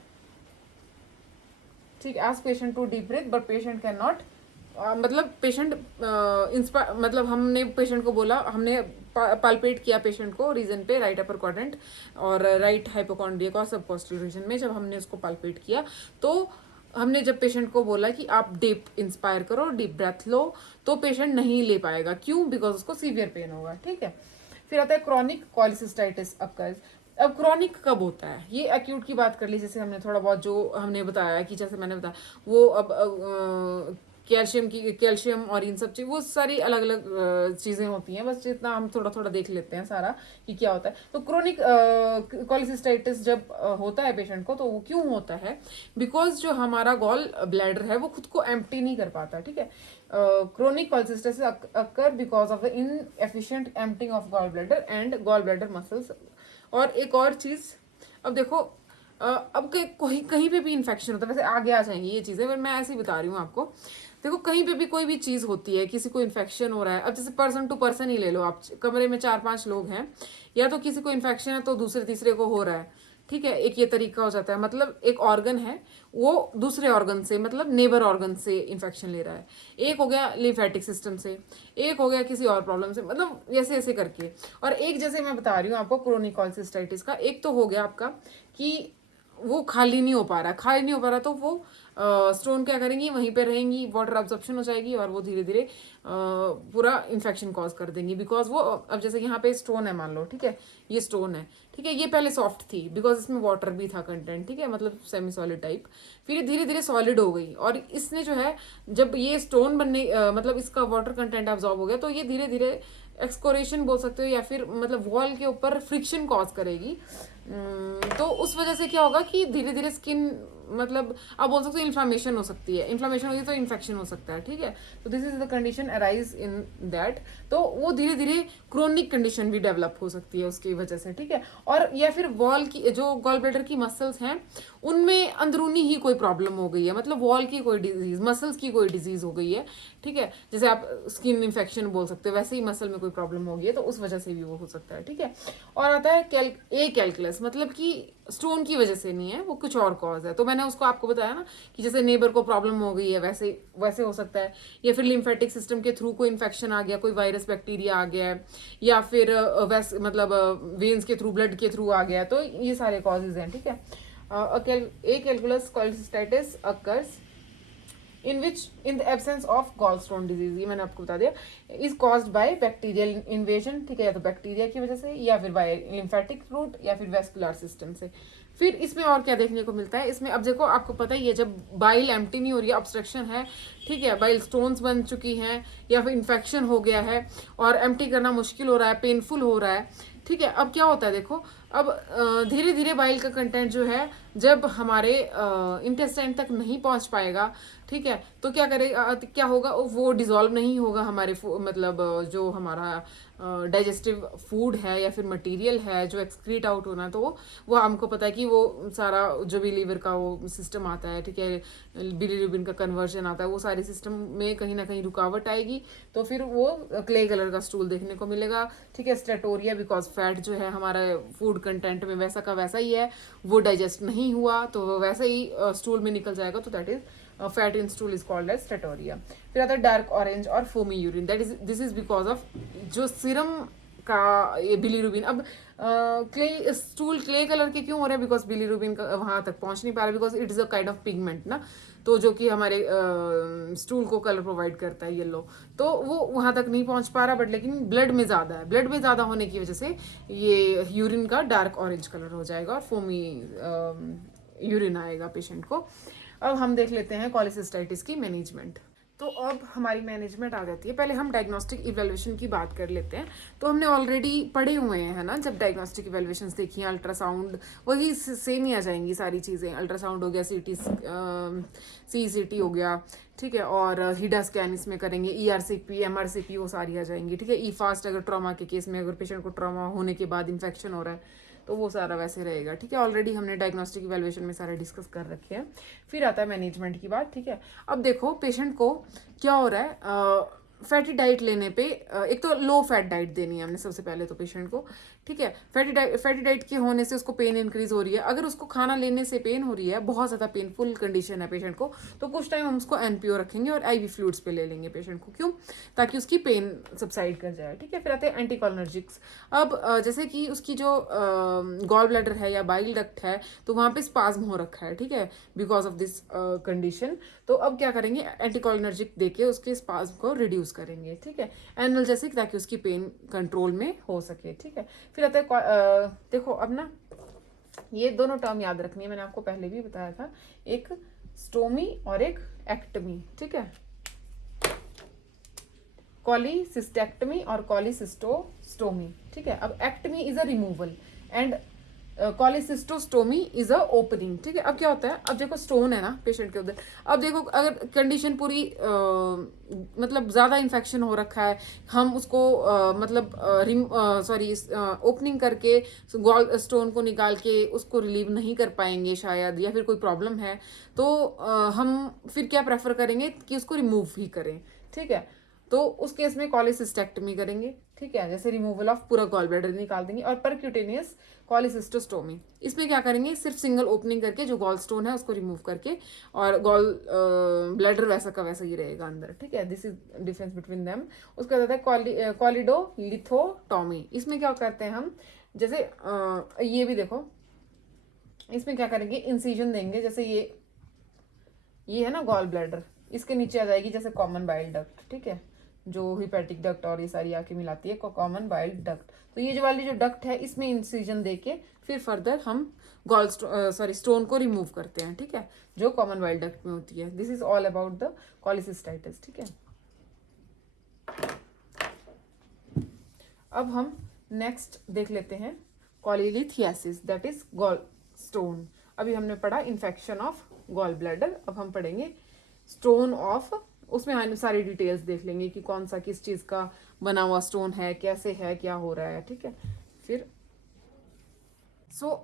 ठीक, ask patient to deep breath but patient can not, मतलब पेशेंट मतलब हमने पेशेंट को बोला, हमने पाल्पेट किया पेशेंट को रीजन पे, राइट अपर क्वाड्रेंट और राइट हाइपोकॉन्ड्रियक और सब कोस्टल रीजन में। जब हमने उसको पाल्पेट किया तो हमने जब पेशेंट को बोला कि आप डीप इंस्पायर करो, डीप ब्रेथ लो, तो पेशेंट नहीं ले पाएगा। क्यों? बिकॉज उसको सीवियर पेन होगा, ठीक है। फिर आता है क्रॉनिक कॉलिसिस्टाइटिस अकर्स। अब क्रॉनिक कब होता है, ये एक्यूट की बात कर ली, जैसे हमने थोड़ा बहुत जो हमने बताया कि जैसे मैंने बताया वो अब कैल्शियम और इन सब चीज, वो सारी अलग अलग चीज़ें होती हैं, बस जितना हम थोड़ा थोड़ा देख लेते हैं सारा कि क्या होता है। तो क्रोनिक कॉलिसिस्टाइटिस जब होता है पेशेंट को, तो वो क्यों होता है, बिकॉज जो हमारा गॉल ब्लैडर है वो खुद को एम्प्टी नहीं कर पाता, ठीक है। Chronic cholecystitis occur because of the inefficient emptying of gall bladder and gall bladder muscles. और एक और चीज़, अब देखो अब कहीं पे भी इन्फेक्शन होता है, वैसे आगे आ जाएंगी ये चीज़ें, पर मैं ऐसे ही बता रही हूँ आपको। देखो कहीं पे भी कोई भी चीज़ होती है, किसी को इन्फेक्शन हो रहा है, अब जैसे पर्सन टू पर्सन ही ले लो आप, कमरे में 4-5 लोग हैं, या तो किसी को इन्फेक्शन है तो दूसरे तीसरे को हो रहा है, ठीक है। एक ये तरीका हो जाता है, मतलब एक ऑर्गन है वो दूसरे ऑर्गन से, मतलब नेबर ऑर्गन से इन्फेक्शन ले रहा है। एक हो गया लिम्फेटिक सिस्टम से, एक हो गया किसी और प्रॉब्लम से, मतलब ऐसे ऐसे करके। और एक जैसे मैं बता रही हूँ आपको क्रोनिक कॉलिसिस्टाइटिस का, एक तो हो गया आपका कि वो खाली नहीं हो पा रहा, तो वो स्टोन क्या करेंगी, वहीं पे रहेंगी, वाटर अब्जॉर्प्शन हो जाएगी और वो धीरे धीरे पूरा इन्फेक्शन कॉज कर देंगी। बिकॉज वो अब जैसे यहाँ पे स्टोन है मान लो, ठीक है, ये स्टोन है, ठीक है, ये पहले सॉफ्ट थी बिकॉज इसमें वाटर भी था कंटेंट, ठीक है, मतलब सेमी सॉलिड टाइप, फिर ये धीरे धीरे सॉलिड हो गई और इसने जो है जब ये स्टोन बनने मतलब इसका वाटर कंटेंट अब्जॉर्ब हो गया तो ये धीरे धीरे एक्सकोरेशन बोल सकते हो या फिर मतलब वॉल के ऊपर फ्रिक्शन कॉज करेगी। तो उस वजह से क्या होगा कि धीरे धीरे स्किन मतलब आप बोल सकते हो इन्फ्लामेशन हो सकती है, इन्फ्लामेशन होगी तो इन्फेक्शन हो सकता है, ठीक है। तो this is the condition arise in that, तो वो धीरे धीरे क्रोनिक कंडीशन भी डेवलप हो सकती है उसकी वजह से, ठीक है। और या फिर वॉल की जो गॉल ब्लैडर की मसल्स हैं उनमें अंदरूनी ही कोई प्रॉब्लम हो गई है, मतलब वॉल की कोई डिजीज, मसल्स की कोई डिजीज हो गई है, ठीक है, जैसे आप स्किन इन्फेक्शन बोल सकते हो वैसे ही मसल में कोई प्रॉब्लम हो गई है तो उस वजह से भी वो हो सकता है, ठीक है। और आता है कैलकुलस, मतलब कि स्टोन की वजह से नहीं है, वो कुछ और कॉज है। तो मैंने उसको आपको बताया ना कि जैसे नेबर को प्रॉब्लम हो गई है वैसे वैसे हो सकता है, या फिर लिम्फेटिक सिस्टम के थ्रू कोई इन्फेक्शन आ गया, कोई वायरस बैक्टीरिया आ गया है, या फिर वैसे मतलब वेन्स के थ्रू, ब्लड के थ्रू आ गया, तो ये सारे कॉजेज हैं, ठीक है। A calculus cholecystitis occurs in the absence of gallstone disease, ये मैंने आपको बता दिया, is caused by bacterial invasion, ठीक है, या तो बैक्टीरिया की वजह से या फिर by lymphatic route या फिर vascular system से। फिर इसमें और क्या देखने को मिलता है, इसमें अब देखो आपको पता ही है जब बाइल एम्प्टी नहीं हो रही है, ऑब्स्ट्रक्शन है, ठीक है, बाइल स्टोन्स बन चुकी हैं या फिर इन्फेक्शन हो गया है और एम्प्टी करना मुश्किल हो रहा है, पेनफुल हो रहा है, ठीक है। अब क्या होता है देखो, अब धीरे धीरे बाइल का कंटेंट जो है जब हमारे इंटेस्टाइन तक नहीं पहुंच पाएगा, ठीक है, तो क्या करेगा, क्या होगा, वो डिजोल्व नहीं होगा हमारे मतलब जो हमारा डाइजेस्टिव फूड है या फिर मटेरियल है जो एक्सक्रीट आउट होना, तो वो हमको पता है कि वो सारा जो भी लीवर का वो सिस्टम आता है, ठीक है, बिलीरुबिन का कन्वर्जन आता है, वो सारे सिस्टम में कहीं ना कहीं रुकावट आएगी, तो फिर वो क्ले कलर का स्टूल देखने को मिलेगा, ठीक है। स्टेटोरिया, बिकॉज फैट जो है हमारा फूड कंटेंट में वैसा का वैसा ही है, वो डाइजेस्ट नहीं हुआ तो वैसे ही स्टूल में निकल जाएगा, तो that is fat in stool is called as steatorrhoea. फिर आता है डार्क ऑरेंज और foamy urine, that is this is because of जो सीरम का ये बिलीरुबिन, अब क्ले स्टूल क्ले कलर के क्यों हो रहे हैं, बिकॉज बिलीरुबिन का वहां तक पहुंच नहीं पा रहा, because it is a kind of pigment ना, तो जो कि हमारे स्टूल को कलर प्रोवाइड करता है येलो, तो वो वहां तक नहीं पहुंच पा रहा, बट लेकिन ब्लड में ज़्यादा है, ब्लड में ज़्यादा होने की वजह से ये यूरिन का डार्क ऑरेंज कलर हो जाएगा और फोमी यूरिन आएगा पेशेंट को। अब हम देख लेते हैं कॉलिसिस्टाइटिस की मैनेजमेंट। तो अब हमारी मैनेजमेंट आ जाती है, पहले हम डायग्नोस्टिक इवेल्युएशन की बात कर लेते हैं। तो हमने ऑलरेडी पढ़े हुए हैं, है ना, जब डायग्नोस्टिक इवेल्युएशंस देखी हैं, अल्ट्रासाउंड वही सेम ही आ जाएंगी सारी चीज़ें, अल्ट्रासाउंड हो गया, CCT हो गया, ठीक है, और हिडा स्कैन इसमें करेंगे, ERCP MRCP वो सारी आ जाएंगी, ठीक है। EFAST अगर ट्रॉमा के केस में, अगर पेशेंट को ट्रॉमा होने के बाद इन्फेक्शन हो रहा है तो वो सारा वैसे रहेगा, ठीक है। ऑलरेडी हमने डायग्नोस्टिक इवैल्यूएशन में सारे डिस्कस कर रखे हैं। फिर आता है मैनेजमेंट की बात, ठीक है। अब देखो पेशेंट को क्या हो रहा है, फैटी डाइट लेने पे एक तो लो फैट डाइट देनी है हमने सबसे पहले तो पेशेंट को, ठीक है। फैटी डाइट के होने से उसको पेन इंक्रीज हो रही है, अगर उसको खाना लेने से पेन हो रही है, बहुत ज़्यादा पेनफुल कंडीशन है पेशेंट को, तो कुछ टाइम हम उसको NPO रखेंगे और IV फ्लूइड्स पे ले लेंगे पेशेंट को, क्यों, ताकि उसकी पेन सबसाइड कर जाए, ठीक है। फिर आते हैं एंटीकोलिनर्जिक्स। अब जैसे कि उसकी जो गॉल ब्लैडर है या बाइल डक्ट है तो वहाँ पे स्पाज्म हो रखा है, ठीक है, बिकॉज ऑफ दिस कंडीशन, तो अब क्या करेंगे, एंटीकोलिनर्जिक देके उसके स्पाज्म को रिड्यूस करेंगे, ठीक है, एनाल्जेसिक, ताकि उसकी पेन कंट्रोल में हो सके, ठीक है। फिर आता है देखो अब ना ये दोनों टर्म याद रखनी है, मैंने आपको पहले भी बताया था, एक स्टोमी और एक एक्टमी, ठीक है, कॉलीसिस्टेक्टमी और कॉलीसिस्टोस्टोमी, ठीक है। अब ectomy is a removal and cholecystostomy is a opening, ठीक है। अब क्या होता है, अब देखो स्टोन है ना पेशेंट के उधर, अब देखो अगर कंडीशन पूरी मतलब ज़्यादा इन्फेक्शन हो रखा है, हम उसको मतलब सॉरी ओपनिंग करके गॉल स्टोन को निकाल के उसको रिलीव नहीं कर पाएंगे शायद, या फिर कोई प्रॉब्लम है, तो हम फिर क्या प्रेफर करेंगे कि उसको रिमूव ही करें, ठीक है। तो उस केस में कॉलीसिस्टेक्टमी करेंगे, ठीक है, जैसे रिमूवल ऑफ पूरा गॉल ब्लैडर निकाल देंगे। और परक्यूटेनियस कॉलीसिस्टोस्टोमी, इसमें क्या करेंगे, सिर्फ सिंगल ओपनिंग करके जो गॉल स्टोन है उसको रिमूव करके, और गॉल ब्लैडर वैसा का वैसा ही रहेगा अंदर, ठीक है। This is difference between them. उसका कहता है कॉलिडोलिथोटोमी, इसमें क्या करते हैं हम, जैसे ये भी देखो, इसमें क्या करेंगे, इंसिजन देंगे। जैसे ये है ना गॉल ब्लैडर, इसके नीचे आ जाएगी जैसे कॉमन बाइल डक्ट, ठीक है, जो हिपैटिक डक्ट और ये सारी आके मिलाती है कॉमन बाइल डक्ट। तो ये जो वाली जो डक्ट है इसमें इंसिजन देके फिर फर्दर हम स्टोन को रिमूव करते हैं, ठीक है, जो कॉमन बाइल डक्ट में होती है। This is all about the cholecystitis, ठीक है। अब हम नेक्स्ट देख लेते हैं cholelithiasis, that is gall stone. अभी हमने पढ़ा इन्फेक्शन ऑफ गॉल ब्लैडर, अब हम पढ़ेंगे स्टोन ऑफ, उसमें हम सारी डिटेल्स देख लेंगे कि कौन सा किस चीज का बना हुआ स्टोन है, कैसे है, क्या हो रहा है, ठीक है। फिर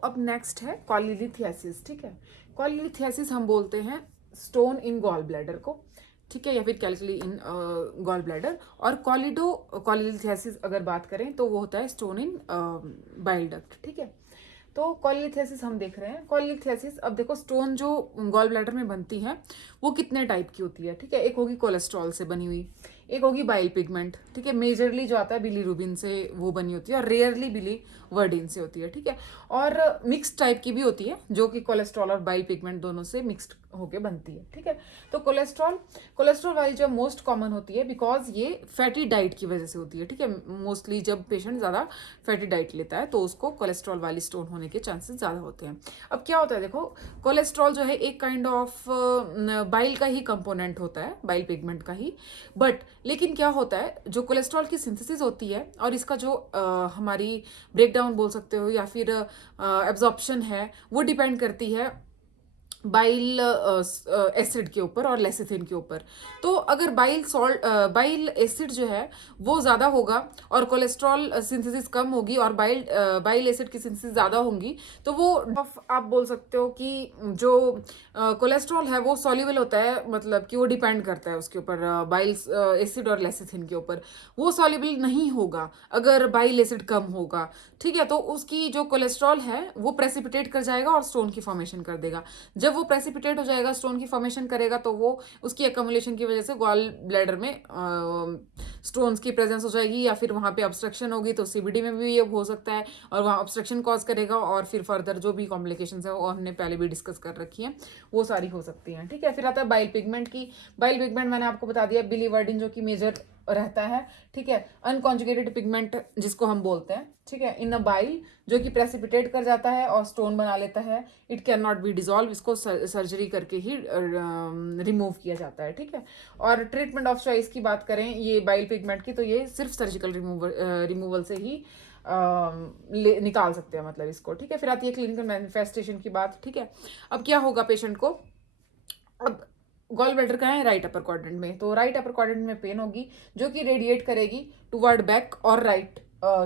अब नेक्स्ट है कॉलीलिथियासिस, ठीक है। कॉलीलिथियासिस हम बोलते हैं स्टोन इन गॉल ब्लैडर को, ठीक है, या फिर कैल्कुली इन गॉल ब्लैडर। और कॉलीलिथियासिस अगर बात करें तो वो होता है स्टोन इन बाइल डक्ट, ठीक है। तो कॉलीलिथियासिस हम देख रहे हैं। कॉलीलिथियासिस, अब देखो स्टोन जो गॉल ब्लैडर में बनती है वो कितने टाइप की होती है, ठीक है। एक होगी कोलेस्ट्रॉल से बनी हुई, एक होगी बाइल पिगमेंट, ठीक है, मेजरली जो आता है बिलीरुबिन से वो बनी होती है, और रेयरली बिलीवर्डिन से होती है, ठीक है। और मिक्स्ड टाइप की भी होती है जो कि कोलेस्ट्रॉल और बाइल पिगमेंट दोनों से मिक्स्ड होके बनती है, ठीक है। तो कोलेस्ट्रॉल वाली जो मोस्ट कॉमन होती है बिकॉज ये फैटी डाइट की वजह से होती है, ठीक है। मोस्टली जब पेशेंट ज़्यादा फैटी डाइट लेता है तो उसको कोलेस्ट्रॉल वाली स्टोन होने के चांसेस ज़्यादा होते हैं। अब क्या होता है, देखो कोलेस्ट्रॉल जो है एक काइंड ऑफ बाइल का ही कंपोनेंट होता है, बाइल पिगमेंट का ही। बट लेकिन क्या होता है, जो कोलेस्ट्रॉल की सिंथेसिस होती है और इसका जो हमारी ब्रेकडाउन बोल सकते हो या फिर एब्जॉर्प्शन है, वो डिपेंड करती है बाइल एसिड के ऊपर और लेसिथिन के ऊपर। तो अगर बाइल एसिड जो है वो ज़्यादा होगा और कोलेस्ट्रॉल सिंथेसिस कम होगी और बाइल एसिड की सिंथेसिस ज़्यादा होंगी, तो वो आप बोल सकते हो कि जो कोलेस्ट्रॉल है वो सॉल्युबल होता है, मतलब कि वो डिपेंड करता है उसके ऊपर, बाइल एसिड और लेसिथिन के ऊपर। वो सॉल्युबल नहीं होगा अगर बाइल एसिड कम होगा, ठीक है। तो उसकी जो कोलेस्ट्रॉल है वो प्रेसिपिटेट कर जाएगा और स्टोन की फॉर्मेशन कर देगा। जब वो प्रेसिपिटेट हो जाएगा, स्टोन की फॉर्मेशन करेगा, तो वो उसकी एकमुलेशन की वजह से गॉल ब्लैडर में स्टोन्स की प्रेजेंस हो जाएगी, या फिर वहाँ पे ऑब्स्ट्रक्शन होगी तो सीबीडी में भी ये हो सकता है और वहाँ ऑब्स्ट्रक्शन कॉज करेगा, और फिर फर्दर जो भी कॉम्प्लिकेशंस है वो हमने पहले भी डिस्कस कर रखी है, वो सारी हो सकती हैं, ठीक है। फिर आता है बाइल पिगमेंट की। बाइल पिगमेंट मैंने आपको बता दिया, बिलीवर्डिन जो कि मेजर रहता है, ठीक है, अनकॉन्जुगेटेड पिगमेंट जिसको हम बोलते हैं, ठीक है, इन अ बाइल, जो कि प्रेसिपिटेट कर जाता है और स्टोन बना लेता है। It can not be dissolve, इसको सर्जरी करके ही रिमूव किया जाता है, ठीक है। और ट्रीटमेंट ऑफ चॉइस की बात करें ये बाइल पिगमेंट की, तो ये सिर्फ सर्जिकल रिमूवल से ही निकाल सकते हैं, मतलब इसको, ठीक है। फिर आती है क्लिनिकल मैनिफेस्टेशन की बात, ठीक है। अब क्या होगा पेशेंट को, अब गॉल ब्लैडर कहाँ है, राइट अपर क्वाड्रेंट में, तो राइट अपर क्वाड्रेंट में पेन होगी जो कि रेडिएट करेगी टुवर्ड बैक और राइट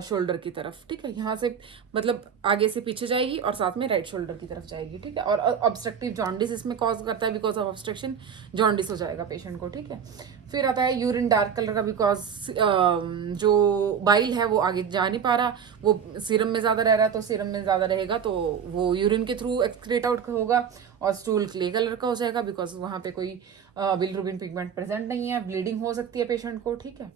शोल्डर की तरफ, ठीक है। यहाँ से मतलब आगे से पीछे जाएगी और साथ में राइट शोल्डर की तरफ जाएगी, ठीक है। और ऑब्स्ट्रक्टिव जॉन्डिस इसमें कॉज करता है, बिकॉज ऑफ ऑब्स्ट्रक्शन जॉन्डिस हो जाएगा पेशेंट को, ठीक है। फिर आता है यूरिन डार्क कलर का, बिकॉज जो बाइल है वो आगे जा नहीं पा रहा, वो सीरम में ज़्यादा रह रहा है, तो सीरम में ज़्यादा रहेगा तो वो यूरिन के थ्रू एक्सक्रीट आउट होगा और स्टूल क्ले कलर का हो जाएगा, बिकॉज वहाँ पे कोई बिलिरुबिन पिगमेंट प्रेजेंट नहीं है। ब्लीडिंग हो सकती है पेशेंट को, ठीक है।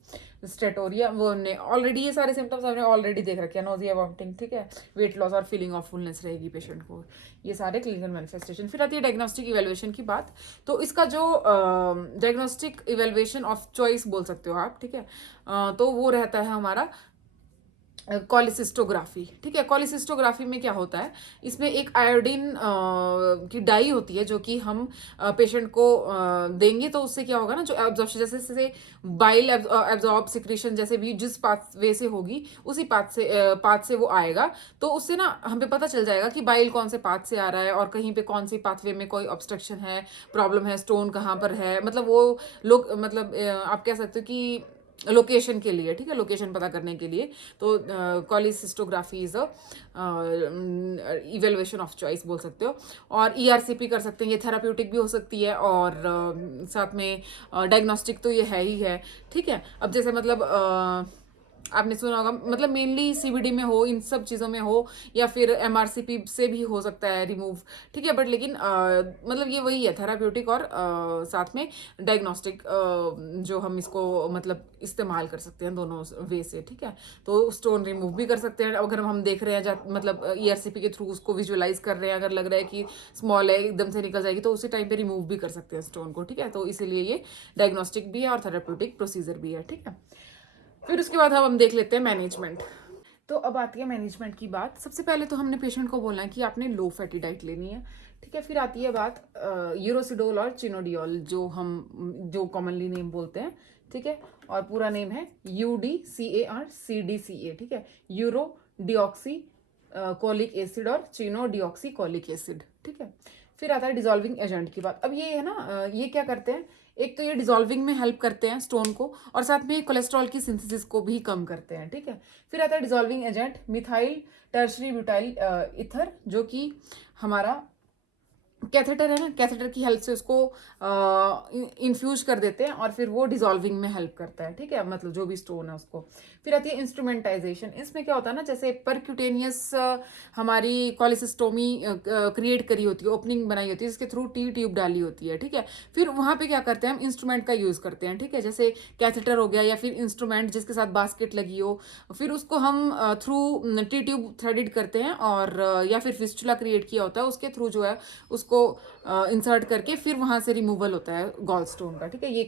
स्टेटोरिया, वो ने ऑलरेडी ये सारे सिम्टम्स हमने ऑलरेडी देख रखे हैं, नोजिया, वॉमिटिंग, ठीक है, वेट लॉस और फीलिंग ऑफ फुलनेस रहेगी पेशेंट को, ये सारे क्लिनिकल मैनिफेस्टेशन। फिर आती है डायग्नोस्टिक इवेल्युएशन की बात। तो इसका जो डायग्नोस्टिक इवेल्युएशन ऑफ चॉइस बोल सकते हो आप, ठीक है, तो वो रहता है हमारा कॉलिसिस्टोग्राफी, ठीक है। कॉलिसिस्टोग्राफी में क्या होता है, इसमें एक आयोडीन की डाई होती है जो कि हम पेशेंट को देंगे, तो उससे क्या होगा ना, जो एब्जॉर्प्शन, जैसे बाइल एब्जॉर्ब सिक्रीशन जैसे भी जिस पाथवे से होगी उसी पाथ से वो आएगा, तो उससे ना हमें पता चल जाएगा कि बाइल कौन से पाथ से आ रहा है और कहीं पे कौन सी पाथवे में कोई ऑब्स्ट्रक्शन है, प्रॉब्लम है, स्टोन कहाँ पर है, मतलब वो लोग, मतलब आप कह सकते हो कि लोकेशन के लिए, ठीक है, लोकेशन पता करने के लिए। तो cholecystography is a evaluation of choice बोल सकते हो। और ईआरसीपी कर सकते हैं, ये थेराप्यूटिक भी हो सकती है और साथ में डायग्नोस्टिक तो ये है ही है, ठीक है। अब जैसे मतलब आपने सुना होगा, मतलब मेनली सीबीडी में हो, इन सब चीज़ों में हो, या फिर एमआरसीपी से भी हो सकता है रिमूव, ठीक है। बट लेकिन मतलब ये वही है थेराप्यूटिक और साथ में डायग्नोस्टिक, जो हम इसको मतलब इस्तेमाल कर सकते हैं दोनों वे से, ठीक है। तो स्टोन रिमूव भी कर सकते हैं अगर हम देख रहे हैं, मतलब ईआरसीपी के थ्रू उसको विजुअलाइज कर रहे हैं, अगर लग रहा है कि स्मॉल है एकदम से निकल जाएगी, तो उसी टाइम पे रिमूव भी कर सकते हैं स्टोन को, ठीक है। तो इसीलिए ये डायग्नोस्टिक भी है और थेराप्यूटिक प्रोसीजर भी है, ठीक है। फिर उसके बाद हम देख लेते हैं मैनेजमेंट। तो अब आती है मैनेजमेंट की बात। सबसे पहले तो हमने पेशेंट को बोलना है कि आपने लो फैटी डाइट लेनी है, ठीक है। फिर आती है बात यूरोसिडोल और चिनोडियोल, जो कॉमनली नेम बोलते हैं, ठीक है। और पूरा नेम है UDCAR-CDCA, ठीक है। यूरो डिऑक्सी कोलिक एसिड और चिनो डिऑक्सी कोलिक एसिड, ठीक है। फिर आता है डिजॉल्विंग एजेंट की बात। अब ये है ना, ये क्या करते हैं, एक तो ये डिजॉल्विंग में हेल्प करते हैं स्टोन को, और साथ में कोलेस्ट्रॉल की सिंथेसिस को भी कम करते हैं, ठीक है। फिर आता है dissolving agent methyl tertiary butyl ether, जो कि हमारा कैथेटर है ना, कैथेटर की हेल्प से उसको इन्फ्यूज कर देते हैं और फिर वो डिजॉल्विंग में हेल्प करता है, ठीक है, मतलब जो भी स्टोन है उसको। फिर आती है इंस्ट्रूमेंटाइजेशन। इसमें क्या होता है ना, जैसे परक्यूटेनियस हमारी कॉलिसिस्टोमी क्रिएट करी होती है, ओपनिंग बनाई होती है, जिसके थ्रू ट्यूब डाली होती है, ठीक है। फिर वहाँ पे क्या करते हैं, हम इंस्ट्रूमेंट का यूज़ करते हैं, ठीक है। जैसे कैथेटर हो गया या फिर इंस्ट्रूमेंट जिसके साथ बास्केट लगी हो, फिर उसको हम थ्रू ट्यूब थ्रेडेड करते हैं, और या फिर फिस्चुला क्रिएट किया होता है उसके थ्रू जो है उसको इंसर्ट करके फिर वहां से रिमूवल होता है गॉल स्टोन का, ठीक है। ये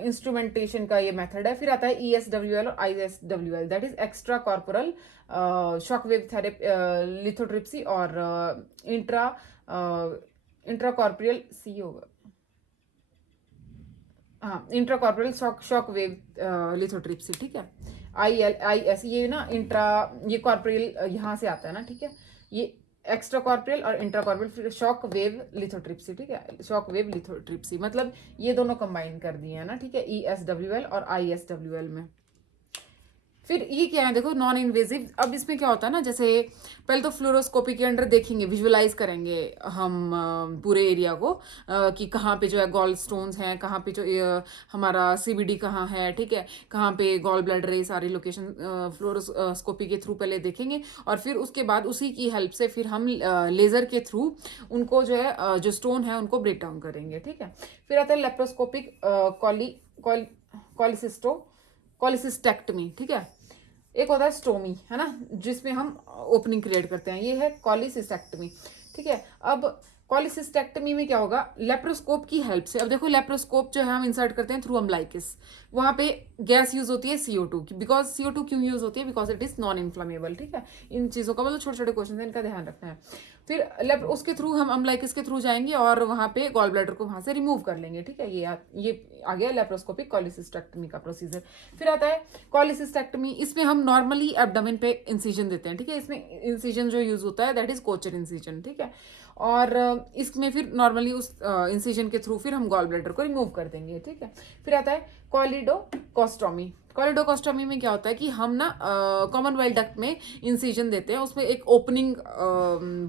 इंस्ट्रूमेंटेशन का ये मेथड है। फिर आता है ESWL और ISWL, that is extra corporal shockwave therapy lithotripsy, और इंट्राकॉर्पोरियल सी होगा, हाँ, इंट्राकॉर्पोरल शॉक वेव लिथोट्रिप्सी, ठीक है। IS ये ना ये कॉर्पोरियल यहाँ से आता है ना, ठीक है। ये एक्स्ट्रा कॉर्पोरियल और इंट्राकॉर्पोरियल, फिर शॉक वेव लिथोट्रिप्सी, ठीक है। शॉक वेव लिथोट्रिप्सी मतलब ये दोनों कंबाइन कर दिए हैं ना, ठीक है, ESWL और ISWL में। फिर ये क्या है, देखो नॉन इन्वेजिव। अब इसमें क्या होता है ना, जैसे पहले तो फ्लोरोस्कोपी के अंडर देखेंगे, विजुअलाइज करेंगे हम पूरे एरिया को, कि कहाँ पे जो है गॉल स्टोन्स हैं, कहाँ पे जो हमारा CBD कहाँ है, ठीक है, कहाँ पे गॉल ब्लैडर है, सारी लोकेशन फ्लोरोस्कोपी के थ्रू पहले देखेंगे, और फिर उसके बाद उसी की हेल्प से फिर हम लेज़र के थ्रू उनको जो है जो स्टोन है उनको ब्रेक डाउन करेंगे, ठीक है। फिर आता है लेप्रोस्कोपिक कॉलिसिस्टेक्टमी, ठीक है। एक होता है स्टोमी, है ना, जिसमें हम ओपनिंग क्रिएट करते हैं, ये है कॉलिसिस्टेक्टमी, ठीक है। अब कॉलिसिस्टेक्टमी में क्या होगा, लेप्रोस्कोप की हेल्प से। अब देखो लेप्रोस्कोप जो है हम इंसर्ट करते हैं थ्रू अम्बलाइकस, वहाँ पे गैस यूज होती है CO2 की, बिकॉज CO2 क्यों यूज होती है, because it is non inflammable, ठीक है। इन चीज़ों का मतलब छोटे छोटे क्वेश्चन है, इनका ध्यान रखना है। फिर उसके थ्रू हम अम्बलाइकस के थ्रू जाएंगे और वहाँ पे गॉल ब्लैडर को वहाँ से रिमूव कर लेंगे, ठीक है। ये आ गया लेप्रोस्कोपिक कॉलिसिस्टेक्टमी का प्रोसीजर। फिर आता है कॉलिसिस्टेक्टमी, इसमें हम नॉर्मली एब्डोमेन पे इंसिजन देते हैं, ठीक है। इसमें इंसिजन जो यूज होता है दैट इज कोचर इंसिजन, ठीक है। और इसमें फिर नॉर्मली उस इंसिजन के थ्रू फिर हम गॉल ब्लैडर को रिमूव कर देंगे, ठीक है। फिर आता है कॉलिडोकोस्टोमी। कॉलिडोकोस्टोमी में क्या होता है कि हम ना कॉमन वेल डक्ट में इंसिजन देते हैं, उसमें एक ओपनिंग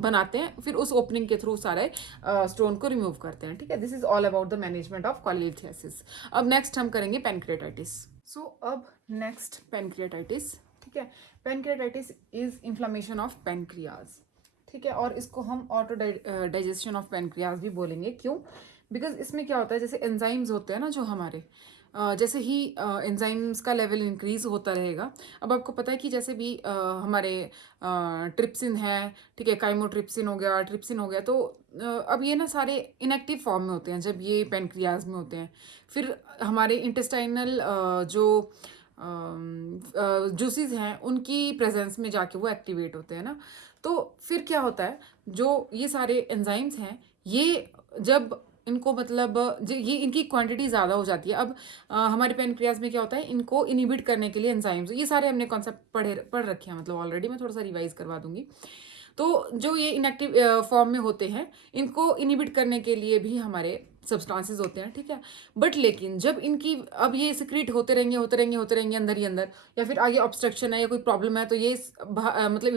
बनाते हैं, फिर उस ओपनिंग के थ्रू सारे स्टोन को रिमूव करते हैं, ठीक है। This is all about the management of cholelithiasis. अब नेक्स्ट हम करेंगे पेनक्रिएटाइटिस। सो अब नेक्स्ट पेनक्रिएटाइटिस, ठीक है। पेनक्रिएटाइटिस इज इन्फ्लामेशन ऑफ पेनक्रियाज, ठीक है। और इसको हम ऑटो डाइजेशन ऑफ पेनक्रियाज भी बोलेंगे, क्यों, बिकॉज इसमें क्या होता है, जैसे एंजाइम्स होते हैं ना जो हमारे, जैसे ही एंजाइम्स का लेवल इंक्रीज होता रहेगा। अब आपको पता है कि जैसे भी हमारे ट्रिप्सिन है, ठीक है, काइमोट्रिप्सिन हो गया, ट्रिप्सिन हो गया, तो अब ये ना सारे इनएक्टिव फॉर्म में होते हैं जब ये पेनक्रियाज में होते हैं। फिर हमारे इंटेस्टाइनल जो जूसेस हैं उनकी प्रेजेंस में जाके वो एक्टिवेट होते हैं ना। तो फिर क्या होता है, जो ये सारे एंजाइम्स हैं, ये जब इनको मतलब ये इनकी क्वांटिटी ज़्यादा हो जाती है। अब हमारे पेनक्रियाज में क्या होता है, इनको इनिबिट करने के लिए एंजाइम्स, ये सारे हमने कॉन्सेप्ट पढ़ रखे हैं मतलब ऑलरेडी, मैं थोड़ा सा रिवाइज करवा दूंगी। तो जो ये इनएक्टिव फॉर्म में होते हैं, इनको इनिबिट करने के लिए भी हमारे सब्सटेंसेस होते हैं, ठीक है। बट लेकिन जब इनकी अब ये सिक्रीट होते रहेंगे अंदर ही अंदर, या फिर आगे ऑब्स्ट्रक्शन है या कोई प्रॉब्लम है, तो ये मतलब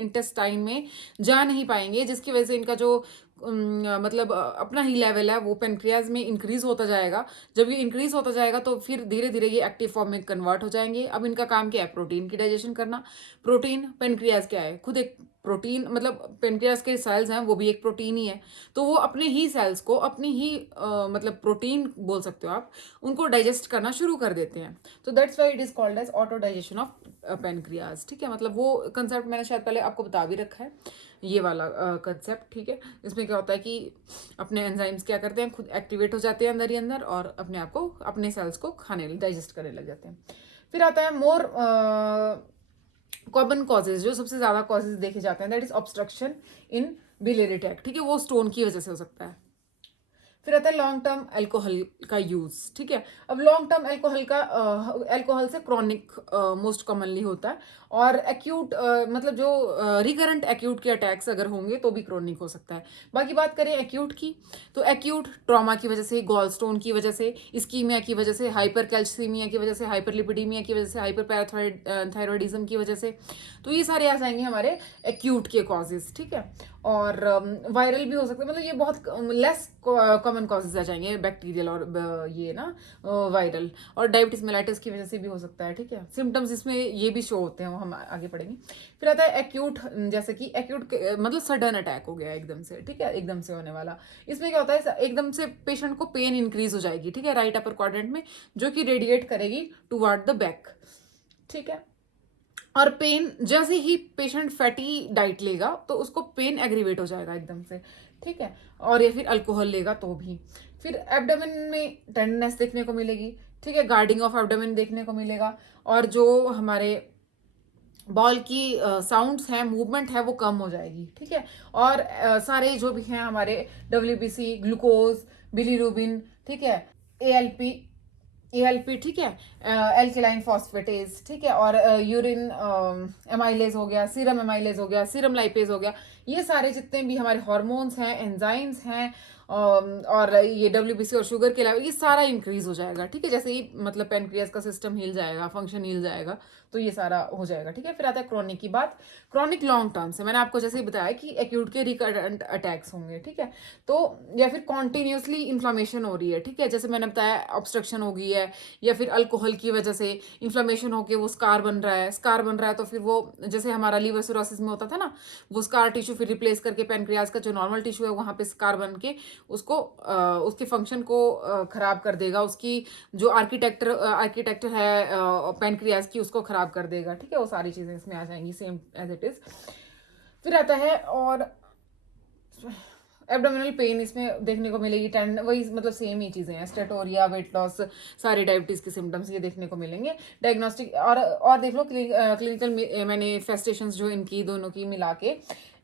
इंटेस्टाइन में जा नहीं पाएंगे, जिसकी वजह से इनका जो मतलब अपना ही लेवल है वो पेनक्रियाज में इंक्रीज होता जाएगा। जब ये इंक्रीज होता जाएगा तो फिर धीरे धीरे ये एक्टिव फॉर्म में कन्वर्ट हो जाएंगे। अब इनका काम क्या है, प्रोटीन की डाइजेशन करना। प्रोटीन, पेनक्रियाज क्या है, खुद एक प्रोटीन, मतलब पेनक्रियाज के सेल्स हैं वो भी एक प्रोटीन ही है। तो वो अपने ही सेल्स को अपनी ही मतलब प्रोटीन बोल सकते हो आप, उनको डाइजेस्ट करना शुरू कर देते हैं। तो that's why it is called as auto digestion of pancreas. ठीक है, मतलब वो कंसेप्ट मैंने शायद पहले आपको बता भी रखा है, ये वाला कंसेप्ट। ठीक है, इसमें क्या होता है कि अपने एंजाइम्स क्या करते हैं, खुद एक्टिवेट हो जाते हैं अंदर ही अंदर और अपने आप को, अपने सेल्स को खाने, डाइजेस्ट करने लग जाते हैं। फिर आता है मोर कॉमन कॉजेज, जो सबसे ज्यादा कॉजेज देखे जाते हैं, that is obstruction in biliary tract. ठीक है, वो स्टोन की वजह से हो सकता है। फिर आता है लॉन्ग टर्म अल्कोहल का यूज। ठीक है, अब लॉन्ग टर्म अल्कोहल का अल्कोहल से क्रॉनिक मोस्ट कॉमनली होता है, और एक्यूट मतलब जो रिकरेंट एक्यूट के अटैक्स अगर होंगे तो भी क्रॉनिक हो सकता है। बाकी बात करें एक्यूट की, तो एक्यूट ट्रॉमा की वजह से, गॉल स्टोन की वजह से, इस्कीमिया की वजह से, हाइपर कैल्सीमिया की वजह से, हाइपरलिपिडीमिया की वजह से, हाइपर पैराथायरॉयडिज्म की वजह से, तो ये सारे आ जाएंगे हमारे एक्यूट के कॉजेज। ठीक है, और वायरल भी हो सकते हैं, मतलब ये बहुत लेस कॉमन कॉजेज आ जाएंगे, बैक्टीरियल और ये ना वायरल। और डायबिटीज मेलाइटिस की वजह से भी हो सकता है। ठीक है, सिम्टम्स इसमें ये भी शो होते हैं, वो हम आगे पढ़ेंगे। फिर आता है एक्यूट, जैसे कि एक्यूट मतलब सडन अटैक हो गया एकदम से। ठीक है, एकदम से होने वाला, इसमें क्या होता है, एकदम से पेशेंट को पेन इंक्रीज हो जाएगी। ठीक है, राइट अपर क्वाड्रेंट में, जो कि रेडिएट करेगी टुवर्ड द बैक। ठीक है, और पेन, जैसे ही पेशेंट फैटी डाइट लेगा तो उसको पेन एग्रीवेट हो जाएगा एकदम से। ठीक है, और या फिर अल्कोहल लेगा तो भी। फिर एब्डोमेन में टेंडनेस देखने को मिलेगी। ठीक है, गार्डिंग ऑफ एब्डोमेन देखने को मिलेगा, और जो हमारे बॉल की साउंड्स हैं, मूवमेंट है, वो कम हो जाएगी। ठीक है, और सारे जो भी हैं हमारे WBC, ग्लूकोज, बिलीरुबिन, ठीक है, ALP, ठीक है, एल्केलाइन फॉस्फेटेज, ठीक है, और यूरिन एमाइलेज हो गया, सीरम एमाइलेज हो गया, सीरम लाइपेज हो गया, ये सारे जितने भी हमारे हार्मोन्स हैं, एंजाइम्स हैं, और ये WBC और शुगर के लेवल, ये सारा इंक्रीज हो जाएगा। ठीक है, जैसे ही मतलब पेनक्रियाज का सिस्टम हिल जाएगा, फंक्शन हिल जाएगा, तो ये सारा हो जाएगा। ठीक है, फिर आता है क्रॉनिक की बात। क्रॉनिक लॉन्ग टर्म से मैंने आपको जैसे ही बताया कि एक्यूट के रिकरेंट अटैक्स होंगे। ठीक है, तो या फिर कॉन्टिन्यूसली इन्फ्लामेशन हो रही है। ठीक है, जैसे मैंने बताया ऑब्स्ट्रक्शन हो गई है, या फिर अल्कोहल की वजह से इन्फ्लामेशन होके वो स्कार बन रहा है। स्कार बन रहा है तो फिर वो, जैसे हमारा लीवर सिरोसिस में होता था ना, वो स्कार टिश्यू फिर रिप्लेस करके पेनक्रियाज का जो नॉर्मल टिश्यू है वहां पे स्कार बन के उसको उसके फंक्शन को खराब कर देगा, उसकी जो आर्किटेक्टर है पेनक्रियाज की, उसको खराब कर देगा। ठीक है, वो सारी चीजें इसमें आ जाएंगी सेम एज इट इज। फिर आता है और एब्डोमिनल पेन इसमें देखने को मिलेगी, वही मतलब सेम ही चीजें हैं, स्टेटोरिया, वेट लॉस, सारे डायबिटीज के सिम्टम्स ये देखने को मिलेंगे। डायग्नोस्टिक और देख लो क्लिनिकल मैनिफेस्टेशंस जो इनकी दोनों की मिला के,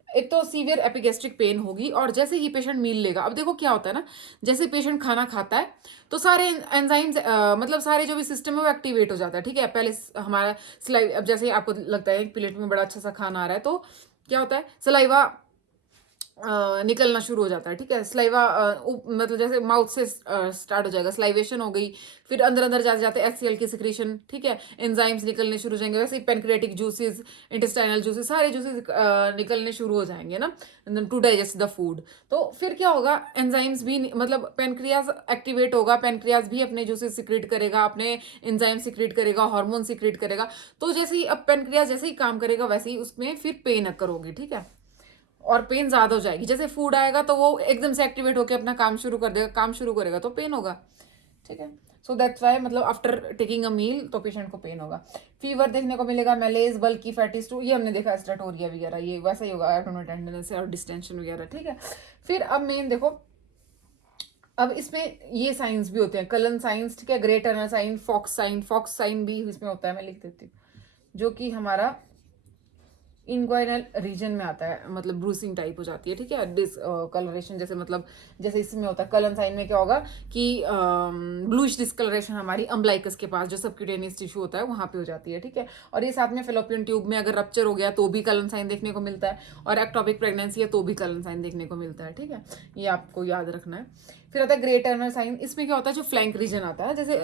एक तो सीवियर एपिगेस्ट्रिक पेन होगी, और जैसे ही पेशेंट मील लेगा, अब देखो क्या होता है ना, जैसे पेशेंट खाना खाता है तो सारे एंजाइम्स मतलब सारे जो भी सिस्टम है वो एक्टिवेट हो जाता है। ठीक है, पहले हमारा सलाइव, अब जैसे आपको लगता है प्लेट में बड़ा अच्छा सा खाना आ रहा है, तो क्या होता है, सलाइवा निकलना शुरू हो जाता है। ठीक है, स्लाइवा मतलब जैसे माउथ से स्टार्ट हो जाएगा, स्लाइवेशन हो गई, फिर अंदर अंदर जाते जाते HCl की सिक्रीशन। ठीक है, एंजाइम्स निकलने शुरू हो जाएंगे, वैसे ही पेनक्रियाटिक जूसेस, इंटेस्टाइनल जूसेस, सारे जूसेस निकलने शुरू हो जाएंगे ना, टू डाइजेस्ट द फूड। तो फिर क्या होगा, एंजाइम्स भी मतलब पेनक्रियाज एक्टिवेट होगा, पेनक्रियाज भी अपने जूसेस सिक्रीट करेगा, अपने एंजाइम सिक्रीट करेगा, हार्मोन सिक्रीट करेगा। तो जैसे ही अब पेनक्रियाज जैसे ही काम करेगा, वैसे ही उसमें फिर पेन अकर होगी। ठीक है, और पेन ज्यादा हो जाएगी। जैसे फूड आएगा तो वो एकदम से एक्टिवेट होकर अपना काम शुरू कर देगा, काम शुरू करेगा तो पेन होगा। ठीक है, सो दैट्स वाई मतलब आफ्टर टेकिंग अ मील तो पेशेंट को पेन होगा। फीवर देखने को मिलेगा, मैलेज, बल्कि फैटी स्टूल, ये हमने देखा, स्टेटोरिया वगैरह, ये वैसा ही होगा, एब्डोमिनल टेंडनेस और डिस्टेंशन वगैरह। ठीक है, फिर अब मेन देखो, अब इसमें ये साइंस भी होते हैं, कलन साइंस, ठीक है, Grey Turner sign, Fox sign भी इसमें होता है, मैं लिख देती हूँ, जो कि हमारा इनग्वाइनल रीजन में आता है, मतलब ब्रूसिंग टाइप हो जाती है। ठीक है, डिसकलरेशन, जैसे मतलब जैसे इसमें होता है कलन साइन में क्या होगा कि ब्लूइश डिसकलरेशन हमारी अम्बलाइकस के पास जो सबक्यूटेनियस टिश्यू होता है वहां पे हो जाती है। ठीक है, और ये साथ में फेलोपियन ट्यूब में अगर रप्चर हो गया तो भी कलन साइन देखने को मिलता है, और एक्टोपिक प्रेगनेंसी है तो भी कलन साइन देखने को मिलता है। ठीक है, ये आपको याद रखना है। फिर आता है ग्रे टर्नर साइन, इसमें क्या होता है, जो फ्लैंक रीजन आता है, जैसे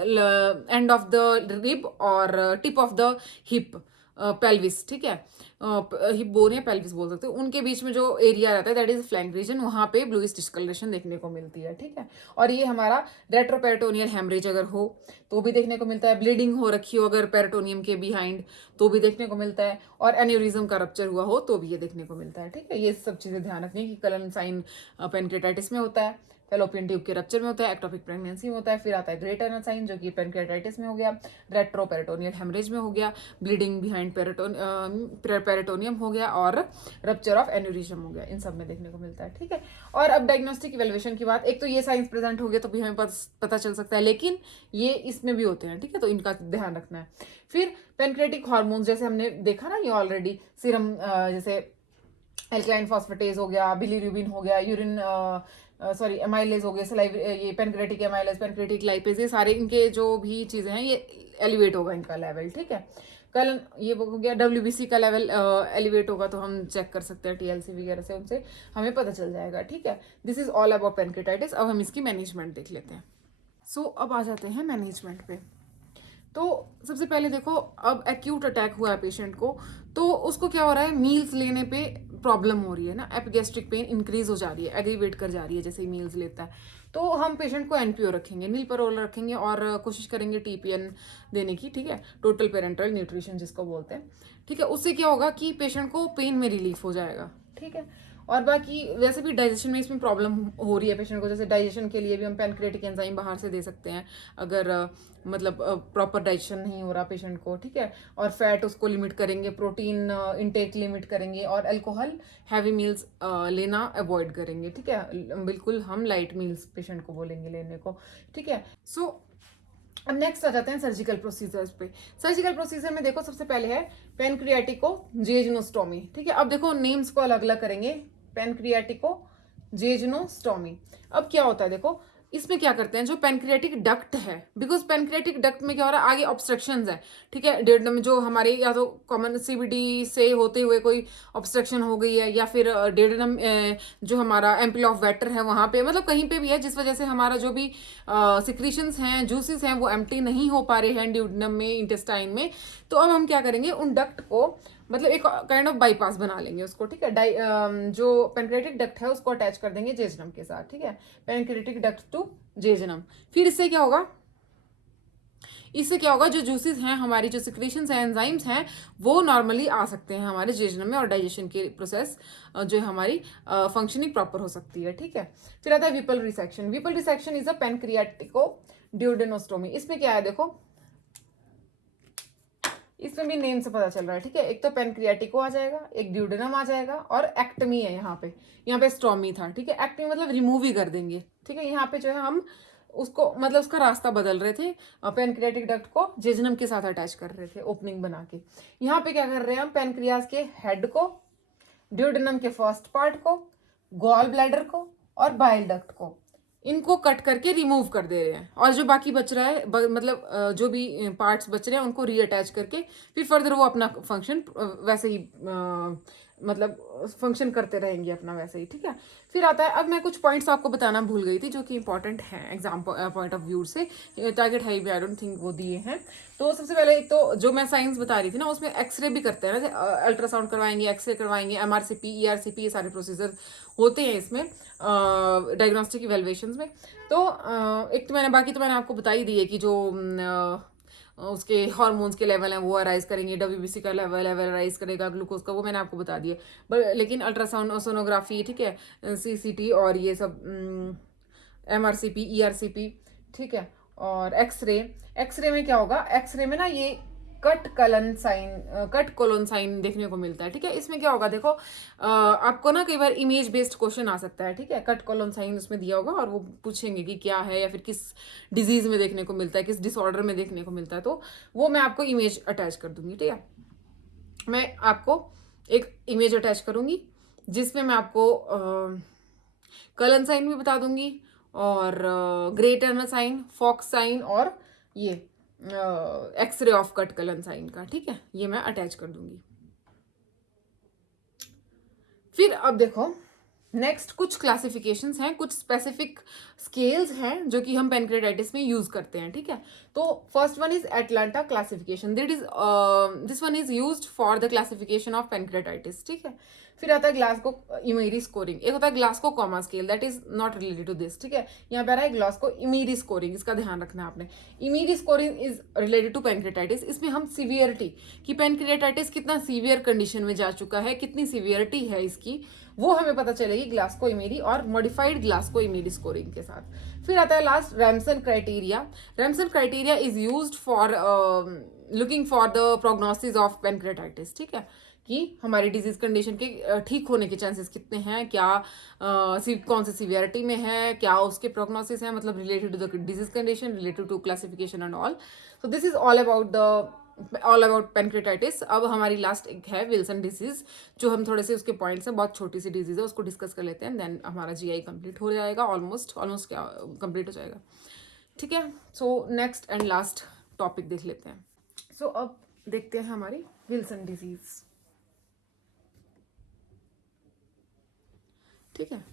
एंड ऑफ द रिब और tip of the hip, pelvis, ठीक है, हिप बोन या पेल्विस बोल सकते हो, उनके बीच में जो एरिया रहता है दैट इज फ्लैंक रीजन, वहाँ पे ब्लूइश डिस्कलरेशन देखने को मिलती है, ठीक है। और ये हमारा रेट्रोपेरिटोनियल हेमरेज अगर हो तो भी देखने को मिलता है, ब्लीडिंग हो रखी हो अगर पेरिटोनियम के बिहाइंड तो भी देखने को मिलता है, और एन्यूरिज्म का रप्चर हुआ हो तो भी ये देखने को मिलता है, ठीक है। ये सब चीजें ध्यान रखनी है कि कलन साइन पेनक्रेटाइटिस में होता है, फेलोपियन ट्यूब के रप्चर में होता है, एक्टोपिक प्रेगनेंसी में होता है, फिर आता है ग्रेट एनल साइन जो कि पेनक्रेटाइटिस में हो गया, रेट्रोपेरिटोनियल हेमरेज में हो गया, ब्लीडिंग बिहाइंड पेरिटोनियम हो गया, और रप्चर ऑफ एन्यूरिज्म हो गया, इन सब में देखने को मिलता है, ठीक है। और अब डायग्नोस्टिक इवेल्युएशन की बात, एक तो ये साइंस प्रेजेंट हो गया तो भी हमें पता चल सकता है, लेकिन ये इसमें भी होते हैं, ठीक है, तो इनका ध्यान रखना है। फिर पेनक्रेटिक हार्मोन्स जैसे हमने देखा ना, ये ऑलरेडी सीरम जैसे एल्कलाइन फॉस्फेटेज हो गया, बिलीरुबिन हो गया, यूरिन सॉरी एमाइलेज हो गया, सलाइव, ये पेनक्रेटिक एमाइलेज, पेनक्रेटिक लाइपेज, ये सारे इनके जो भी चीजें हैं ये एलिवेट होगा इनका लेवल, ठीक है। कल ये हो गया WBC का लेवल एलिवेट होगा तो हम चेक कर सकते हैं TLC वगैरह से, उनसे हमें पता चल जाएगा, ठीक है। This is all about pancreatitis. अब हम इसकी मैनेजमेंट देख लेते हैं। सो अब आ जाते हैं मैनेजमेंट पे। तो सबसे पहले देखो, अब एक्यूट अटैक हुआ है पेशेंट को, तो उसको क्या हो रहा है, मील्स लेने पे प्रॉब्लम हो रही है ना, एपिगैस्ट्रिक पेन इंक्रीज हो जा रही है, एग्रीवेट कर जा रही है जैसे ही मील्स लेता है, तो हम पेशेंट को NPO रखेंगे, नील परोल रखेंगे, और कोशिश करेंगे TPN देने की, ठीक है, टोटल पेरेंटल न्यूट्रिशन जिसको बोलते हैं, ठीक है। उससे क्या होगा कि पेशेंट को पेन में रिलीफ हो जाएगा, ठीक है। और बाकी वैसे भी डाइजेशन में इसमें प्रॉब्लम हो रही है पेशेंट को, जैसे डाइजेशन के लिए भी हम पेनक्रेटिक एंजाइम बाहर से दे सकते हैं अगर मतलब प्रॉपर डाइजेशन नहीं हो रहा पेशेंट को, ठीक है। और फैट उसको लिमिट करेंगे, प्रोटीन इनटेक लिमिट करेंगे, और अल्कोहल हैवी मील्स लेना अवॉइड करेंगे, ठीक है। बिल्कुल हम लाइट मील्स पेशेंट को बोलेंगे लेने को, ठीक है। सो अब नेक्स्ट आ जाते हैं सर्जिकल प्रोसीजर्स पे। सर्जिकल प्रोसीजर में देखो सबसे पहले है पेनक्रियाटिको जेजनोस्टोमी, ठीक है। अब देखो नेम्स को अलग अलग करेंगे, पेनक्रियाटिको जेजनोस्टोमी। अब क्या होता है देखो, इसमें क्या करते हैं, जो पेनक्रियाटिक डक्ट है, बिकॉज पेनक्रियाटिक डक्ट में क्या हो रहा है, आगे ऑब्स्ट्रक्शंस है, ठीक है, डेडनम जो हमारे या तो कॉमन CBD से होते हुए कोई ऑब्स्ट्रक्शन हो गई है, या फिर डेडनम जो हमारा एम्पल ऑफ वेटर है वहां पे, मतलब कहीं पे भी है, जिस वजह से हमारा जो भी सिक्रीशंस हैं, जूसेस हैं, वो एम्प्टी नहीं हो पा रहे हैं ड्यूडनम में, इंटेस्टाइन में। तो अब हम क्या करेंगे, उन डक्ट को मतलब एक काइंड ऑफ बाईपास बना लेंगे उसको, ठीक है। जो पेनक्रेटिक डक्ट है उसको अटैच कर देंगे जेजनम के साथ, ठीक है, पेनक्रेटिक डक्ट टू जेजनम। फिर इससे क्या होगा, जो जूसेस हैं, हमारी जो सिक्रेशंस हैं, एंजाइम्स हैं, वो नॉर्मली आ सकते हैं हमारे जेजनम में, और डाइजेशन की प्रोसेस जो है हमारी फंक्शनिंग प्रॉपर हो सकती है, ठीक है। फिर आता है Whipple resection. Whipple resection is a pancreaticoduodenostomy. इसमें क्या है देखो, इसमें भी नेम से पता चल रहा है, ठीक है। एक तो पेनक्रियाटिको आ जाएगा, एक ड्यूडेनम आ जाएगा, और एक्टमी है यहाँ पे स्टोमी था, ठीक है। एक्टमी मतलब रिमूव ही कर देंगे, ठीक है। यहाँ पे जो है हम उसको मतलब उसका रास्ता बदल रहे थे, पेनक्रियाटिक डक्ट को जेजनम के साथ अटैच कर रहे थे ओपनिंग बना के। यहाँ पे क्या कर रहे हैं हम, पेनक्रियाज के हेड को, ड्यूडेनम के फर्स्ट पार्ट को, गॉल ब्लैडर को, और बाइल डक्ट को, इनको कट करके रिमूव कर दे रहे हैं, और जो बाकी बच रहा है मतलब जो भी पार्ट्स बच रहे हैं उनको रीअटैच करके फिर फर्दर वो अपना फंक्शन वैसे ही मतलब फंक्शन करते रहेंगे अपना वैसे ही, ठीक है। फिर आता है, अब मैं कुछ पॉइंट्स आपको बताना भूल गई थी जो कि इंपॉर्टेंट है एग्जाम पॉइंट ऑफ व्यू से, टारगेट हाई भी आई डोंट थिंक वो दिए हैं। तो सबसे पहले एक तो जो मैं साइंस बता रही थी ना, उसमें एक्सरे भी करते हैं, जैसे अल्ट्रासाउंड करवाएंगे, एक्सरे करवाएंगे, MRCP ERCP, ये सारे प्रोसीजर होते हैं इसमें डायग्नोस्टिक इवेल्युएशंस में। तो एक तो मैंने आपको बता ही दी है कि जो उसके हार्मोन्स के लेवल हैं वो अराइज करेंगे, WBC का लेवल अराइज करेगा, ग्लूकोज का, वो मैंने आपको बता दिया। बट लेकिन अल्ट्रासाउंड और सोनोग्राफी, ठीक है, CCT और ये सब MRCP ERCP, ठीक है। और एक्सरे में क्या होगा, एक्सरे में ना ये कट कोलन साइन देखने को मिलता है, ठीक है। इसमें क्या होगा देखो, आपको ना कई बार इमेज बेस्ड क्वेश्चन आ सकता है, ठीक है। कट कोलन साइन उसमें दिया होगा और वो पूछेंगे कि क्या है, या फिर किस डिजीज में देखने को मिलता है, किस डिसऑर्डर में देखने को मिलता है, तो वो मैं आपको इमेज अटैच कर दूंगी, ठीक है। मैं आपको एक इमेज अटैच करूंगी जिसमें मैं आपको कलन साइन भी बता दूंगी, और Grey Turner sign, Fox sign, और ये X-ray of cut colon sign का, ठीक है, ये मैं अटैच कर दूंगी। फिर अब देखो, नेक्स्ट कुछ क्लासिफिकेशंस हैं, कुछ स्पेसिफिक स्केल्स हैं जो कि हम पेनक्रेटाइटिस में यूज करते हैं, ठीक है। तो first one is Atlanta classification, this one is used for the classification of pancreatitis, ठीक है। फिर आता है ग्लासगो इमेरी स्कोरिंग, एक होता है Glasgow coma scale, that is not related to this, ठीक है। यहाँ पे आ रहा है ग्लासगो इमेरी स्कोरिंग, इसका ध्यान रखना है आपने। Imrie scoring is related to pancreatitis, इसमें हम सीवियरिटी कि पेनक्रेटाइटिस कितना सीवियर कंडीशन में जा चुका है, कितनी सीवियरिटी है इसकी, वो हमें पता चलेगी ग्लासको इमेरी और मॉडिफाइड ग्लासको इमेरी स्कोरिंग के साथ। फिर आता है last Ramson criteria. Ramson criteria is used for looking for the prognosis of pancreatitis, ठीक है, कि हमारी डिजीज कंडीशन के ठीक होने के चांसेस कितने हैं, क्या कौन सी सीवियरिटी में है, क्या उसके प्रोग्नोसिस है, मतलब related to the disease condition, related to classification and all. So this is all about pancreatitis. अब हमारी लास्ट एक है विल्सन डिजीज, जो हम थोड़े से उसके पॉइंट्स हैं, बहुत छोटी सी डिजीज है, उसको डिस्कस कर लेते हैं, देन हमारा जीआई कंप्लीट हो जाएगा, ऑलमोस्ट क्या कंप्लीट हो जाएगा, ठीक है। So next and last topic देख लेते हैं। सो अब देखते हैं हमारी विल्सन डिजीज, ठीक है।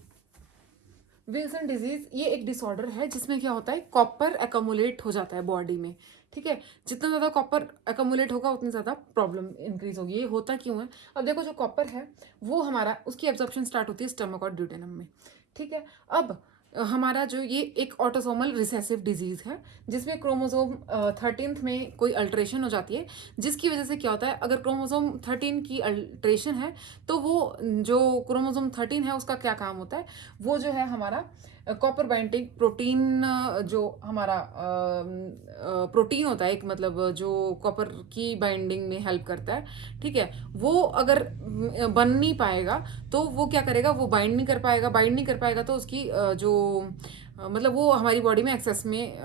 विल्सन डिजीज ये एक डिसऑर्डर है जिसमें क्या होता है, कॉपर एकमुलेट हो जाता है बॉडी में, ठीक है। जितना ज़्यादा कॉपर एकमुलेट होगा उतनी ज़्यादा प्रॉब्लम इंक्रीज होगी। ये होता क्यों है, अब देखो जो कॉपर है वो हमारा उसकी एब्जॉर्प्शन स्टार्ट होती है स्टमक और ड्यूटेनम में, ठीक है। अब हमारा जो ये एक ऑटोसोमल रिसेसिव डिजीज है जिसमें क्रोमोसोम 13 में कोई अल्ट्रेशन हो जाती है, जिसकी वजह से क्या होता है, अगर क्रोमोसोम 13 की अल्ट्रेशन है तो वो जो क्रोमोसोम 13 है उसका क्या काम होता है, वो जो है हमारा कॉपर बाइंडिंग प्रोटीन, जो हमारा प्रोटीन होता है एक, मतलब जो कॉपर की बाइंडिंग में हेल्प करता है, ठीक है, वो अगर बन नहीं पाएगा तो वो क्या करेगा, वो बाइंड नहीं कर पाएगा तो उसकी मतलब वो हमारी बॉडी में एक्सेस में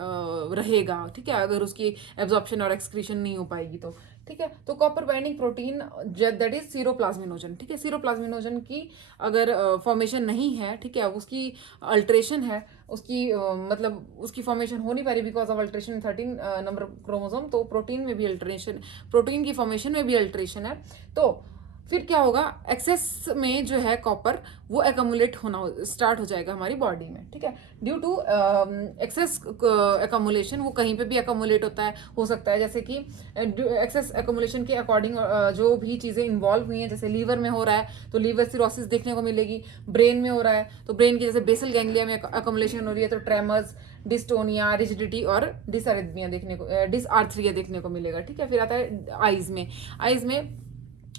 रहेगा, ठीक है, अगर उसकी एब्जॉर्प्शन और एक्सक्रीशन नहीं हो पाएगी तो, ठीक है। तो copper binding protein that is ceruloplasminogen, ठीक है, सीरोप्लाज्मिनोजन की अगर फॉर्मेशन नहीं है, ठीक है, उसकी अल्ट्रेशन है, उसकी मतलब उसकी फॉर्मेशन हो नहीं पा रही because of alteration 13 number chromosome, तो प्रोटीन में भी अल्ट्रेशन, प्रोटीन की फॉर्मेशन में भी अल्ट्रेशन है, तो फिर क्या होगा, एक्सेस में जो है कॉपर वो एकमुलेट होना स्टार्ट हो जाएगा हमारी बॉडी में, ठीक है। ड्यू टू एक्सेस एकमुलेशन, वो कहीं पे भी एकमुलेट होता है, हो सकता है जैसे कि एक्सेस एकमुलेशन के अकॉर्डिंग जो भी चीज़ें इन्वॉल्व हुई हैं, जैसे लीवर में हो रहा है तो लीवर सिरोसिस देखने को मिलेगी, ब्रेन में हो रहा है तो ब्रेन की जैसे बेसल गैंग्लिया में एकमुलेशन हो रही है तो ट्रेमर्स, डिस्टोनिया, रिजिडिटी और डिसअरिथमिया डिसआर्थरिया देखने को मिलेगा, ठीक है। फिर आता है आइज में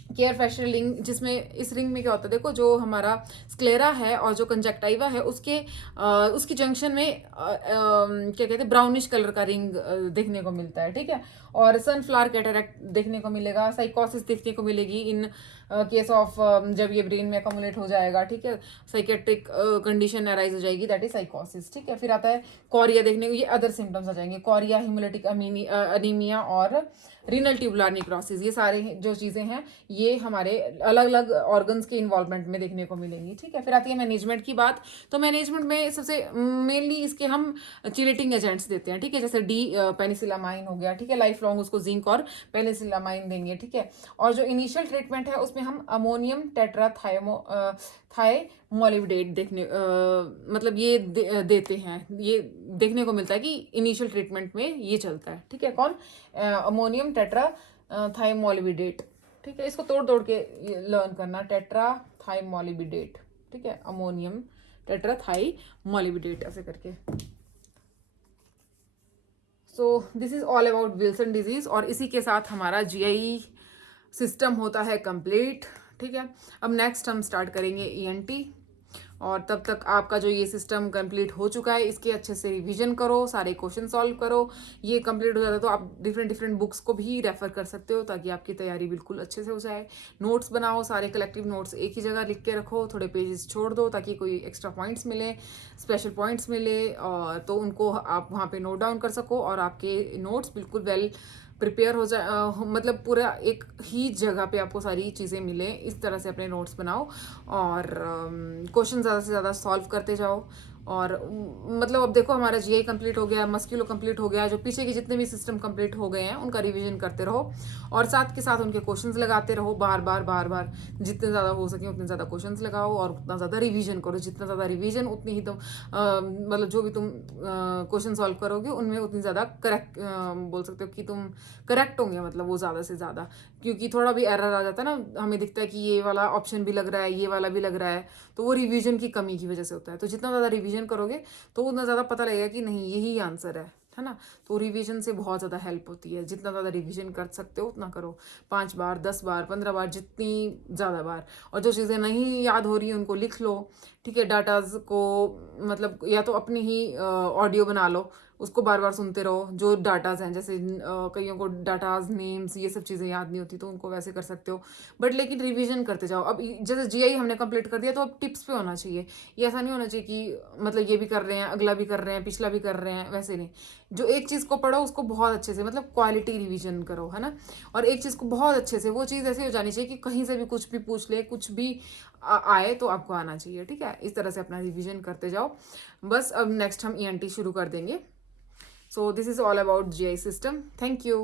केयर फैशनल रिंग, जिसमें इस रिंग में क्या होता है, देखो जो हमारा स्क्लेरा है और जो कंजक्टाइवा है उसकी जंक्शन में क्या कहते हैं, ब्राउनिश कलर का रिंग देखने को मिलता है, ठीक है। और सनफ्लावर कैटरेक्ट देखने को मिलेगा, साइकोसिस देखने को मिलेगी इन केस ऑफ जब ये ब्रेन में अकोमुलेट हो जाएगा, ठीक है, साइकेट्रिक कंडीशन अराइज हो जाएगी, दैट इज साइकोसिस, ठीक है। फिर आता है कोरिया देखने को, ये अदर सिम्टम्स आ जाएंगे, कोरिया, हिमोलिटिक अनीमिया और रीनल ट्यूबुलर निक्रोसिस, ये सारे जो चीज़ें हैं ये हमारे अलग अलग ऑर्गन्स के इन्वॉल्वमेंट में देखने को मिलेंगी, ठीक है। फिर आती है मैनेजमेंट की बात, तो मैनेजमेंट में सबसे मेनली इसके हम चिलेटिंग एजेंट्स देते हैं, ठीक है, जैसे पेनिसिलामाइन हो गया, ठीक है, लाइफ लॉन्ग उसको जिंक और पेनिसिलामाइन देंगे, ठीक है। और जो इनिशियल ट्रीटमेंट है उसमें हम अमोनियम थायोमोलिबडेट मतलब ये देते हैं, ये देखने को मिलता है कि इनिशियल ट्रीटमेंट में ये चलता है, ठीक है। कौन, अमोनियम थायोमोलिबडेट, ठीक है, इसको तोड़ तोड़ के लर्न करना, टेट्राथाइमोलिबडेट, ठीक है, अमोनियम टेट्राथाइमोलिबडेट ऐसे करके। सो this is all about Wilson disease, और इसी के साथ हमारा जीआई सिस्टम होता है कंप्लीट, ठीक है। अब नेक्स्ट हम स्टार्ट करेंगे ईएनटी, और तब तक आपका जो ये सिस्टम कंप्लीट हो चुका है इसके अच्छे से रिवीजन करो, सारे क्वेश्चन सॉल्व करो। ये कंप्लीट हो जाता है तो आप डिफरेंट बुक्स को भी रेफर कर सकते हो ताकि आपकी तैयारी बिल्कुल अच्छे से हो जाए। नोट्स बनाओ, सारे कलेक्टिव नोट्स एक ही जगह लिख के रखो, थोड़े पेजेस छोड़ दो ताकि कोई एक्स्ट्रा पॉइंट्स मिले, स्पेशल पॉइंट्स मिले, और तो उनको आप वहाँ पे नोट डाउन कर सको और आपके नोट्स बिल्कुल वेल प्रिपेयर हो जाए, मतलब पूरा एक ही जगह पे आपको सारी चीज़ें मिलें, इस तरह से अपने नोट्स बनाओ और क्वेश्चन ज़्यादा से ज़्यादा सॉल्व करते जाओ। और मतलब अब देखो हमारा जीआई कंप्लीट हो गया, मस्क्यूलो कंप्लीट हो गया, जो पीछे के जितने भी सिस्टम कंप्लीट हो गए हैं उनका रिवीजन करते रहो और साथ के साथ उनके क्वेश्चंस लगाते रहो, बार बार बार बार जितने ज़्यादा हो सके उतने ज़्यादा क्वेश्चंस लगाओ और उतना ज़्यादा रिवीजन करो। जितना ज़्यादा रिवीजन उतनी ही तुम मतलब जो भी तुम क्वेश्चन सॉल्व करोगे उनमें उतनी ज़्यादा करेक्ट बोल सकते हो कि तुम करेक्ट होंगे, मतलब वो ज़्यादा से ज़्यादा। क्योंकि थोड़ा भी एरर आ जाता है ना, हमें दिखता है कि ये वाला ऑप्शन भी लग रहा है, ये वाला भी लग रहा है, तो वो रिवीजन की कमी की वजह से होता है। तो जितना ज़्यादा रिवीजन करोगे तो उतना ज़्यादा पता लगेगा कि नहीं यही आंसर है ना। तो रिवीजन से बहुत ज़्यादा हेल्प होती है, जितना ज़्यादा रिवीजन कर सकते हो उतना करो, 5 बार 10 बार 15 बार जितनी ज़्यादा बार। और जो चीज़ें नहीं याद हो रही हैं उनको लिख लो, ठीक है। डाटाज को मतलब या तो अपनी ही ऑडियो बना लो, उसको बार बार सुनते रहो। जो डाटाज हैं जैसे कईयों को डाटाज नेम्स ये सब चीज़ें याद नहीं होती तो उनको वैसे कर सकते हो, बट लेकिन रिवीजन करते जाओ। अब जैसे जीआई हमने कंप्लीट कर दिया तो अब टिप्स पे होना चाहिए, ये ऐसा नहीं होना चाहिए कि मतलब ये भी कर रहे हैं अगला भी कर रहे हैं पिछला भी कर रहे हैं, वैसे नहीं। जो एक चीज़ को पढ़ो उसको बहुत अच्छे से, मतलब क्वालिटी रिवीजन करो, है ना। और एक चीज़ को बहुत अच्छे से, वो चीज़ ऐसी हो जानी चाहिए कि कहीं से भी कुछ भी पूछ ले, कुछ भी आए तो आपको आना चाहिए, ठीक है। इस तरह से अपना रिवीजन करते जाओ। बस अब नेक्स्ट हम ईएनटी शुरू कर देंगे। So this is all about GI system. Thank you.